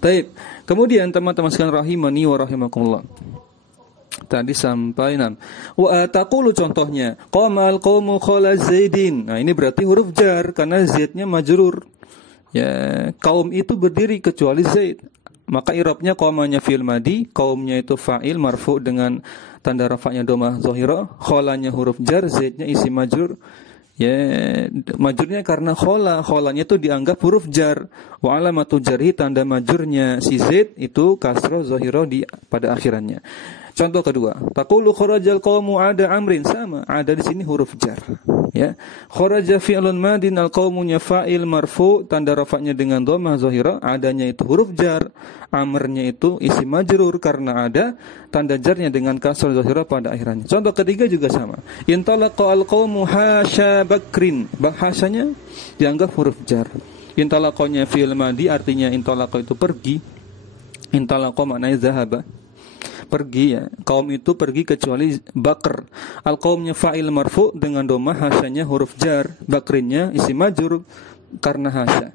Baik. Kemudian teman-teman sekalian rahimani wa rahimakumullah. Tadi sampai 6. Wa taqulu, contohnya, qamal qaumu khala Zaidin. Nah, ini berarti huruf jar karena zaidnya majrur. Ya, kaum itu berdiri kecuali Zaid. Maka i'rabnya qamanya fi'il madi, kaumnya itu fa'il marfu' dengan tanda rafa'nya dhammah dhahira, khalanya huruf jar, zaidnya isim majrur. Ya, majrurnya karena khalanya itu dianggap huruf jar. Wa alamatu jarhi, tanda majrurnya si zaid itu kasrah dhahira di pada akhirannya. Contoh kedua, taqulu kharajal qaumu ada amrin, sama, ada di sini huruf jar. Ya, kharaja fi'lun madin, al qaumunya fa'il marfu, tanda rafa'nya dengan dhammah zahira, adanya itu huruf jar, amrnya itu isim majrur karena ada tanda jarnya dengan kasrah zahira pada akhirannya. Contoh ketiga juga sama. Intalaqa al qaumu hasya bakrin, bahasanya dianggap huruf jar. Intalaqanya fi'il madi, artinya intalaqa itu pergi. Intalaqa maknanya zahaba. pergi ya. Kaum itu pergi kecuali Bakr. Al-qaumnya fa'il marfu dengan dhamma, hasyanya huruf jar, bakrinnya isim majrur karena hasya.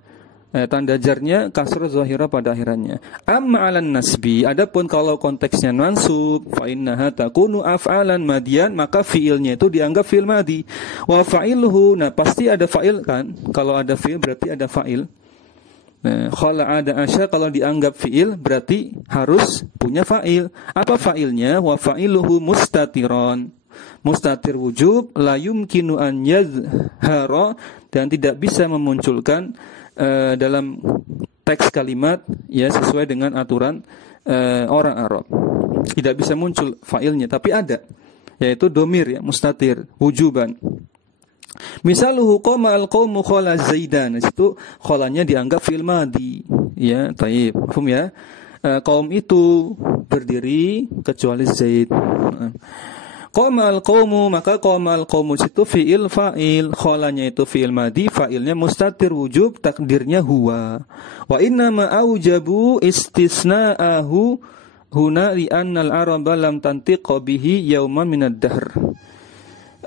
Tanda jarnya kasrah zahira pada akhirannya. Amma 'alan nasbi, adapun kalau konteksnya mansub, fa innaha takunu af'alan madiyan, maka fiilnya itu dianggap fiil madi. Wa fa'iluhu, nah pasti ada fa'il kan? Kalau ada fiil berarti ada fa'il. Nah, khala ada asya kalau dianggap fiil berarti harus punya fa'il. Apa fa'ilnya? Wa fa'iluhu mustatiron. Mustatir wujub, la yumkinu an yadhhara, dan tidak bisa memunculkan dalam teks kalimat ya sesuai dengan aturan orang Arab. Tidak bisa muncul fa'ilnya, tapi ada, yaitu domir ya, mustatir wujuban. Misaluhu qama al-qaumu khala Zaidan. Itu khalanya dianggap fi'il madhi. Ya, taib. Paham ya? Kaum itu berdiri kecuali Zaid. Qama al-qaumu, maka qama al-qaumu itu fi'il fa'il, khalanya itu fi'il madhi, fa'ilnya mustatir wujub, takdirnya huwa. Wa inna ma aujabu istisna'ahu huna li anna al-araba lam tantiqa bihi yawman min ad-dahr.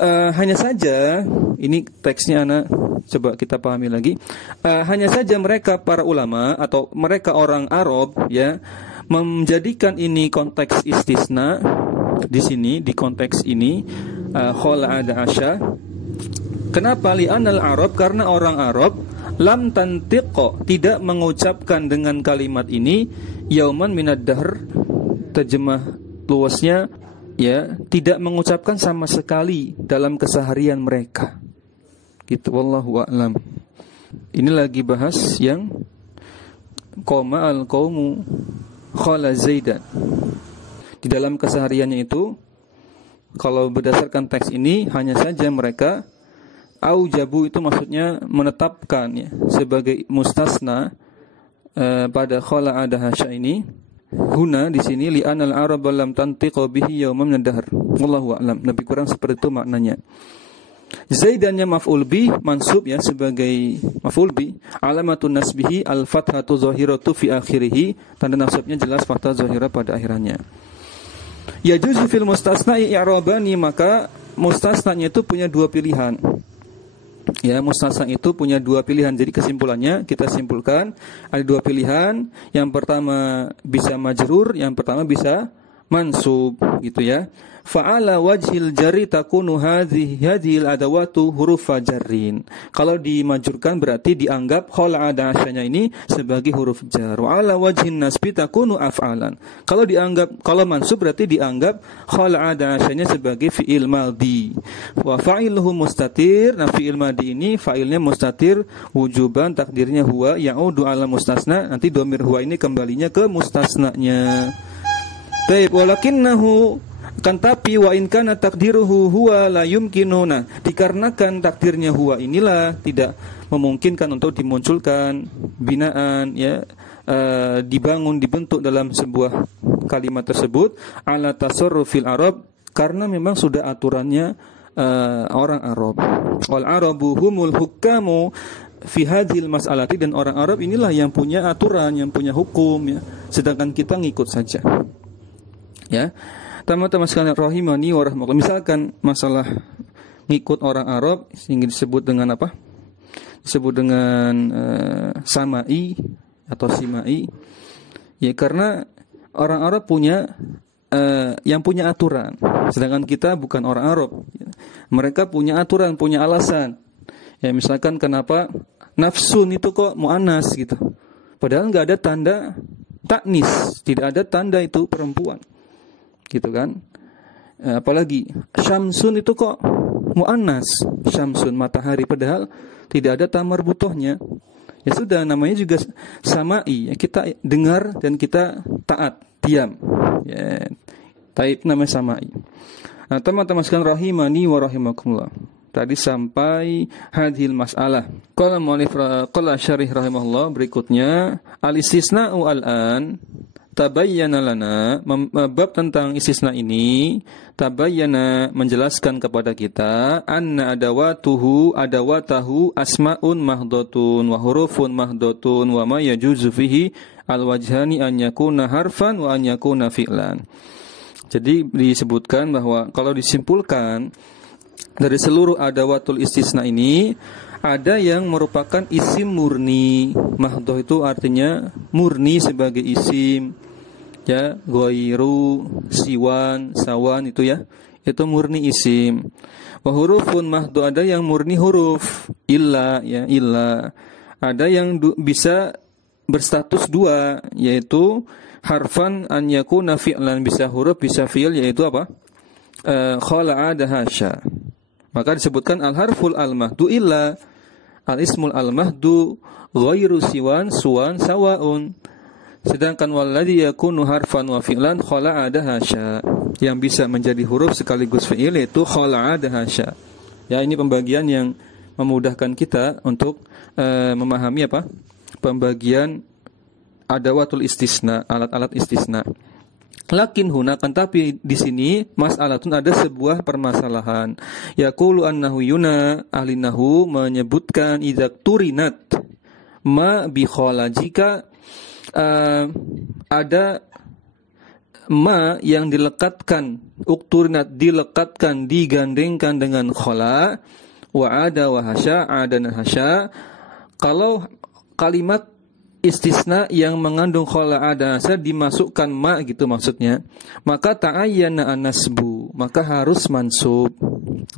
Hanya saja, ini teksnya anak coba kita pahami lagi. Hanya saja mereka para ulama atau mereka orang Arab ya menjadikan ini konteks istisna di sini, di konteks ini khala ada asya. Kenapa? Li'anal Arab, karena orang Arab lam tantiqa, tidak mengucapkan dengan kalimat ini yauman minad dahr, terjemah luasnya ya, tidak mengucapkan sama sekali dalam keseharian mereka. Gitu, wallahu a'lam. Ini lagi bahas yang qama al-qaumu khala Zaidan. Di dalam kesehariannya itu, kalau berdasarkan teks ini, hanya saja mereka aujabu itu maksudnya menetapkan ya sebagai mustasna pada khala ada hasya ini. Huna di sini li'anal arab lam tantiqa bihi yawman min ad-dahr. Wallahu a'lam. Lebih kurang seperti itu maknanya. Zaidannya maf'ul bi mansub ya sebagai maf'ul bi, alamatun nasbihi al-fathatu zahiratu fi akhirih, tanda nasabnya jelas fathah zahira pada akhirannya. Yajuzu fil mustasna'i i'rabani, maka mustasnanya itu punya dua pilihan. Ya, mustasna itu punya dua pilihan. Jadi kesimpulannya kita simpulkan ada dua pilihan. Yang pertama bisa majrur, yang pertama bisa mansub gitu ya. Fa'ala wajhil jari takunu hadhil adawatu huruf jarrin. Kalau dimajurkan berarti dianggap khala ada asyanya ini sebagai huruf jar. Wa ala wajhin nasbi takunu af'alan. Kalau mansub berarti dianggap khala ada asyanya sebagai fi'il madhi. Wa fa'iluhu mustatir. Nah, fi'il madhi ini fa'ilnya mustatir wujuban, takdirnya huwa, ya'udu ala mustasna. Nanti domir huwa ini kembalinya ke mustasnanya. Baik, walakinnahu, kan tapi wa in kana takdiruhu huwa la yumkinuna, dikarenakan takdirnya huwa inilah tidak memungkinkan untuk dimunculkan binaan ya, dibentuk dalam sebuah kalimat tersebut ala tasarrufil arab, karena memang sudah aturannya orang Arab. Wal arabu humul hukamu fi hadhil mas'alati, dan orang Arab inilah yang punya aturan, yang punya hukum ya, sedangkan kita ngikut saja. Ya, teman-teman sekalian rahimani wa rahmatullah. Misalkan masalah ngikut orang Arab sehingga disebut dengan apa? Disebut dengan samai atau simai. Ya, karena orang Arab punya yang punya aturan, sedangkan kita bukan orang Arab. Mereka punya aturan, punya alasan. Ya, misalkan kenapa nafsun itu kok muannas gitu. Padahal enggak ada tanda taknis, tidak ada tanda itu perempuan. Gitu kan? Apalagi syamsun itu kok muannas, syamsun matahari, padahal tidak ada tamar butuhnya. Ya sudah, namanya juga samai. Ya, kita dengar dan kita taat, diam. Ya, taib namanya samai. Nah, teman-teman sekalian rahimani wa rahimakumullah. Tadi sampai hadhil mas'alah. Qala mu'allif qala syarih rahimahullah, berikutnya al-istisna'u al-an tabayyana lana, bab tentang istisna ini tabayyana menjelaskan kepada kita anna adawatahu asma'un mahdhatun wa hurufun mahdhatun wa ma yajuzu fihi alwajhani an yakuna harfan wa an yakuna fi'lan. Jadi disebutkan bahwa kalau disimpulkan dari seluruh adawatul istisna ini, ada yang merupakan isim murni. Mahdhuf itu artinya murni sebagai isim. Ya, ghairu, siwan, sawan itu ya. Itu murni isim. Wa hurufun mahdhuf, ada yang murni huruf. Illa ya, illa. Ada yang bisa berstatus dua, yaitu harfan an yakuna fi'lan, bisa huruf bisa fi'il, yaitu apa? Khala'a dahasya. Maka disebutkan al-harful al-mahdu illa, al-ismul al-mahdu ghairu siwan suwan sawaun. Sedangkan walladhi yakunu harfan wa fi'lan khala'a dahasya, yang bisa menjadi huruf sekaligus fi'il yaitu khala'a dahasya. Ya, ini pembagian yang memudahkan kita untuk memahami apa? Pembagian adawatul istisna, alat-alat istisna. Lakin hunakan, tapi di sini mas'alatun, ada sebuah permasalahan. Yaqulu annahu yuna, ahli nahwu menyebutkan idza turinat ma bi khala, jika ada ma yang dilekatkan, ukturinat dilekatkan, digandengkan dengan khala, wa ada wa hasya, ada dan hasya. Kalau kalimat istisna yang mengandung khala ada hasya dimasukkan ma gitu maksudnya, maka ta'ayyana an-nasbu, maka harus mansub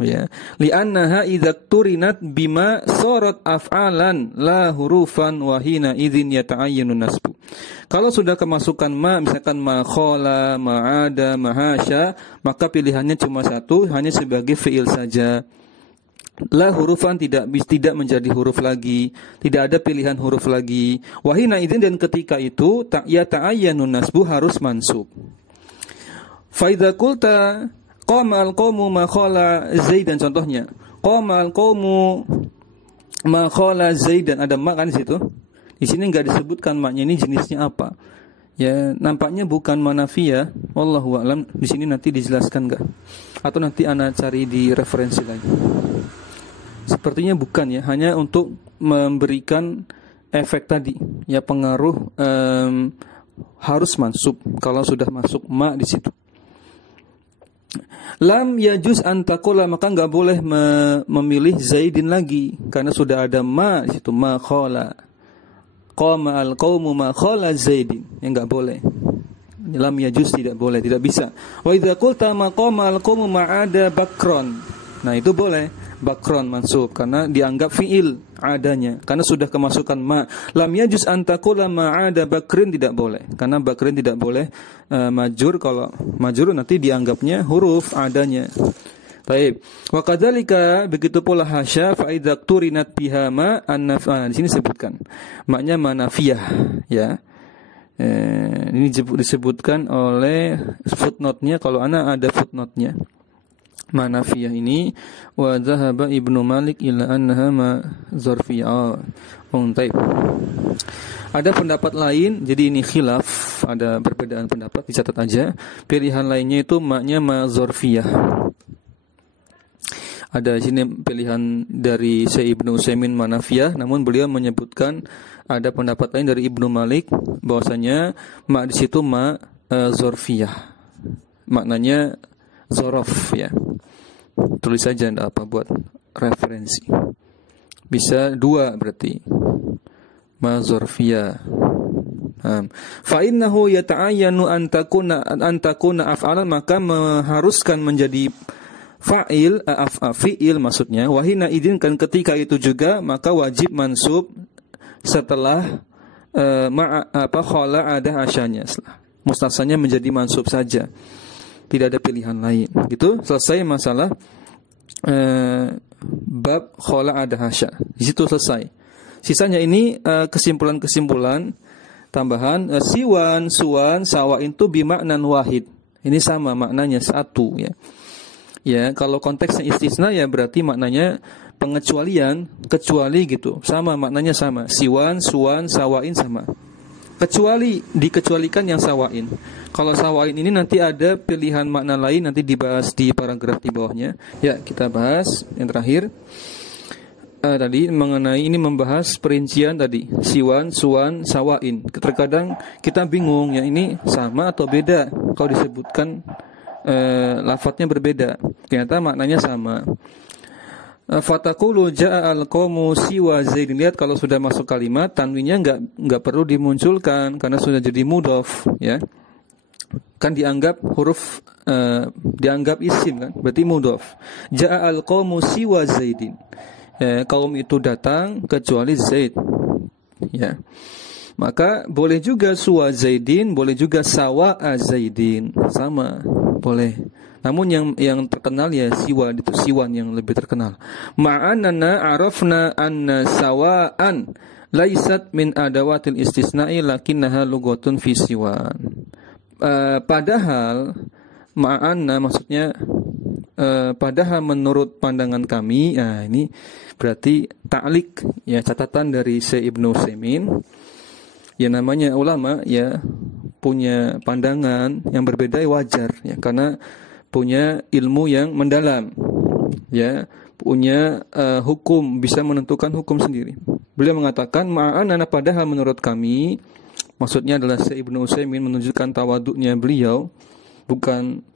ya. Li'annaha idza turinat bima sarat af'alan la hurufan wa hina idzin yata'ayyanu nasbu. Kalau sudah kemasukan ma, misalkan ma khala, ma ada, ma hasya, maka pilihannya cuma satu, hanya sebagai fi'il saja. La hurufan, tidak menjadi huruf lagi, tidak ada pilihan huruf lagi. Wahina idzin, dan ketika itu ta'ayyanun nasbu, harus mansub. Fa idza qulta qama al-qaumu ma khala Zaidan, contohnya qama al-qaumu ma khala Zaidan, ada ma kan di situ. Di sini enggak disebutkan maknya ini jenisnya apa. Ya, nampaknya bukan manafiyah, wallahu a'lam. Di sini nanti dijelaskan enggak? Atau nanti ana cari di referensi lagi. Sepertinya bukan ya, hanya untuk memberikan efek tadi, ya, pengaruh harus mansub kalau sudah masuk ma di situ. Lam yajuz antakola, maka enggak boleh memilih Zaidin lagi karena sudah ada ma di situ, ma khala. Qama al-qaumu ma khala Zaidin, yang enggak boleh. Lam yajuz, tidak boleh, tidak bisa. Wa idza qulta ma qama al-qaumu ma ada bakron, nah itu boleh. Bakron mansub karena dianggap fi'il adanya, karena sudah kemasukan ma. Lam yajuz antakula ma'ada bakrin, tidak boleh karena bakrin tidak boleh majur. Kalau majur nanti dianggapnya huruf adanya. Baik. Wa kadzalika, begitu pula hasya, fa idza turinat biha ma an-nafa. Di sini sebutkan maknya manafiyah ya. Ini disebutkan oleh footnote-nya, kalau ana ada footnote-nya. Manafiyah ini wa dhahaba Ibnu Malik ila annaha ma zarfiyah. Taib. Ada pendapat lain, jadi ini khilaf, ada perbedaan pendapat, dicatat aja. Pilihan lainnya itu maknya ma zarfiyah. Ada sini pilihan dari Syekh Ibnu Utsaimin manafiyah, namun beliau menyebutkan ada pendapat lain dari Ibnu Malik bahwasanya ma di situ ma zarfiyah. Maknanya zorof ya. Tulis saja, enggak apa, buat referensi. Bisa dua berarti. Ma zorfiyah. Fa innahu yata'ayyanu an takuna af'alan, maka mengharuskan menjadi fa'il, fi'il maksudnya. Wahina idzin, kan ketika itu juga maka wajib mansub setelah khala ada asyanya. Mustasanya menjadi mansub saja. Tidak ada pilihan lain. Gitu, selesai masalah bab khala ada hasya. Di situ selesai. Sisanya ini kesimpulan-kesimpulan tambahan. Siwan, suwan, sawain itu bimaknan wahid. Ini sama maknanya, satu ya. Ya, kalau konteksnya istisna ya berarti maknanya pengecualian, kecuali gitu. Sama maknanya sama. Siwan, suwan, sawain sama. Kecuali dikecualikan yang sawain. Kalau sawain ini nanti ada pilihan makna lain, nanti dibahas di paragraf di bawahnya. Ya, kita bahas yang terakhir. Tadi mengenai ini, membahas perincian tadi. Siwan, suwan, sawain. Terkadang kita bingung ya, ini sama atau beda kalau disebutkan lafadznya berbeda, ternyata maknanya sama. Fataqulu ja'a al-qaumu siwa Zaidin. Lihat kalau sudah masuk kalimat tanwinnya enggak perlu dimunculkan karena sudah jadi mudhaf, ya. Kan dianggap huruf dianggap isim kan, berarti mudhaf. Ja'a al-qaumu siwa Zaidin. Kaum itu datang kecuali Zaid. Ya. Maka boleh juga suwa Zaidin, boleh juga sawa Zaidin. Sama, boleh. Namun yang terkenal ya siwa, itu siwan yang lebih terkenal. Ma'anana arafna anna sawa'an laisat min adawatil istisna'i lakinnaha lughatun fi siwan. Padahal ma'anna maksudnya padahal menurut pandangan kami, ini berarti ta'liq, ya, catatan dari Syekh Ibnu Utsaimin. Ya, namanya ulama ya punya pandangan yang berbeda, wajar ya, karena punya ilmu yang mendalam, ya, punya hukum, bisa menentukan hukum sendiri. Beliau mengatakan ma'anana padahal menurut kami, maksudnya adalah Syekh Ibnu Utsaimin menunjukkan tawaduknya beliau, bukan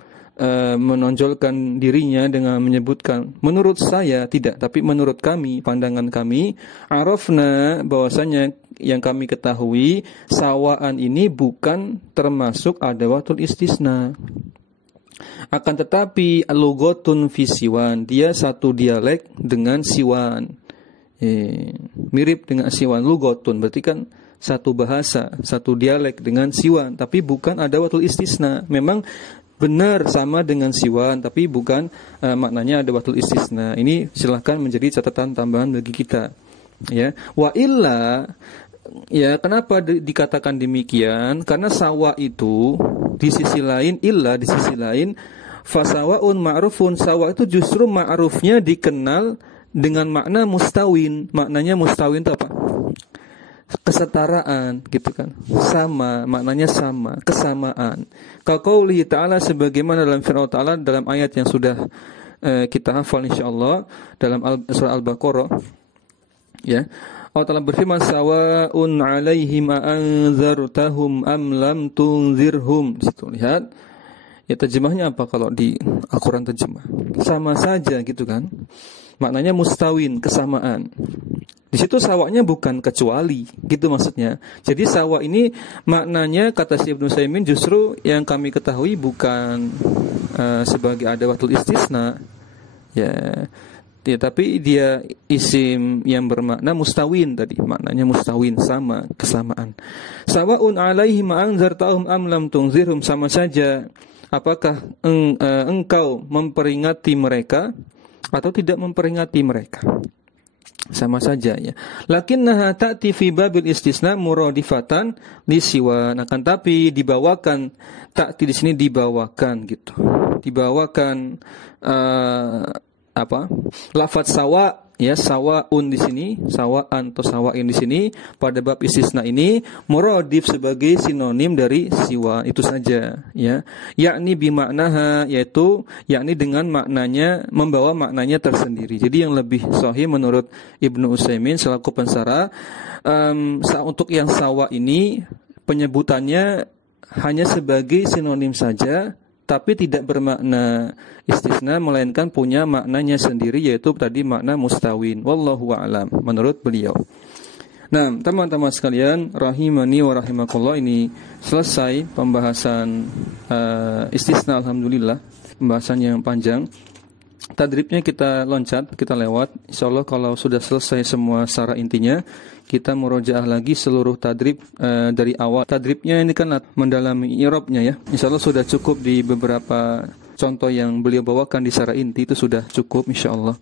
menonjolkan dirinya dengan menyebutkan menurut saya, tidak, tapi menurut kami, pandangan kami, arafna, bahwasanya yang kami ketahui sawaan ini bukan termasuk adawatul istisna. Akan tetapi lughatun fi siwan, dia satu dialek dengan siwan. Mirip dengan siwan, lughatun berarti kan satu bahasa, satu dialek dengan siwan, tapi bukan adawatul istisna. Memang benar sama dengan siwan, tapi bukan maknanya adawatul istisna. Ini silahkan menjadi catatan tambahan bagi kita. Ya, wa illa, ya, kenapa dikatakan demikian? Karena sawa itu di sisi lain, illa di sisi lain, fasawaun ma'rufun, sawa itu justru ma'rufnya dikenal dengan makna mustawin. Maknanya mustawin itu apa? Kesetaraan, gitu kan. Sama, maknanya sama, kesamaan. Qaulihi ta'ala, sebagaimana dalam firman Ta'ala dalam ayat yang sudah kita hafal insyaallah dalam surah Al-Baqarah, ya. Allah Ta'ala berfirman sawa'un 'alaihim anzartahum am lam tunzirhum. Situ lihat. Ya, terjemahnya apa kalau di Al-Qur'an terjemah? Sama saja, gitu kan. Maknanya mustawin, kesamaan. Di situ sawaknya bukan kecuali, gitu maksudnya. Jadi sawa ini maknanya kata Syekh Ibnu Utsaimin justru yang kami ketahui bukan sebagai adawatul istisna. Ya, tapi dia isim yang bermakna mustawin tadi, maknanya mustawin, sama, kesamaan. Sawaun 'alaihim anzartahum am lam tunzirhum, sama saja apakah engkau memperingati mereka atau tidak memperingati mereka. Sama saja, ya. Lakinnaha ta'ti fi babil istisna muradifatan li siwan. Akan tapi dibawakan, ta'ti di sini dibawakan gitu. Dibawakan lafaz sawa, ya, sawaun di sini, sawaan atau sawain di sini pada bab istisna ini muradif sebagai sinonim dari siwa, itu saja, ya. Yakni bimaknaha, yaitu yakni dengan maknanya, membawa maknanya tersendiri. Jadi yang lebih sahih menurut Ibnu Utsaimin selaku pensara, untuk yang sawa ini penyebutannya hanya sebagai sinonim saja, tapi tidak bermakna istisna, melainkan punya maknanya sendiri, yaitu tadi makna mustawin. Wallahu a'lam, menurut beliau. Nah, teman-teman sekalian, rahimani wa rahimakumullah, ini selesai pembahasan istisna, alhamdulillah, pembahasan yang panjang. Tadribnya kita loncat, kita lewat. Insyaallah kalau sudah selesai semua secara intinya, kita murojaah lagi seluruh tadrib dari awal. Tadribnya ini kan mendalami i'rabnya, ya. Insyaallah sudah cukup di beberapa contoh yang beliau bawakan di secara inti, itu sudah cukup insyaallah.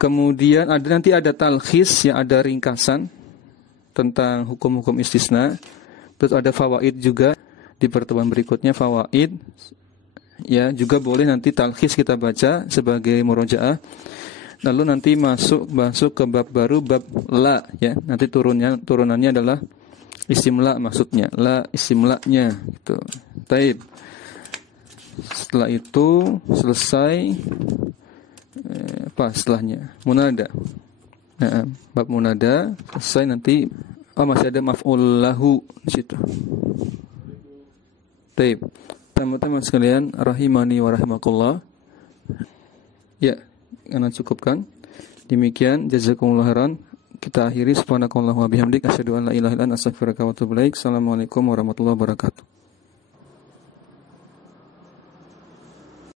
Kemudian nanti ada talkhis, ya, ada ringkasan tentang hukum-hukum istisna. Terus ada fawaid juga di pertemuan berikutnya, fawaid. Ya, juga boleh nanti talkhis kita baca sebagai murojaah. Lalu nanti masuk ke bab baru, bab la, ya. Nanti turunannya adalah isim la, maksudnya la isim la-nya gitu. Taib. Setelah itu selesai setelahnya munada. Nah, bab munada selesai, nanti masih ada maf'ul lahu di situ. Taib. Teman-teman sekalian, rahimani wa rahimakumullah. Ya, ana cukupkan. Demikian jazakumullah khairan. Kita akhiri subhanakallahumma bihamdik asyhadu an la ilaha illa anta astaghfiruka wa atubu ilaik. Assalamualaikum warahmatullahi wabarakatuh.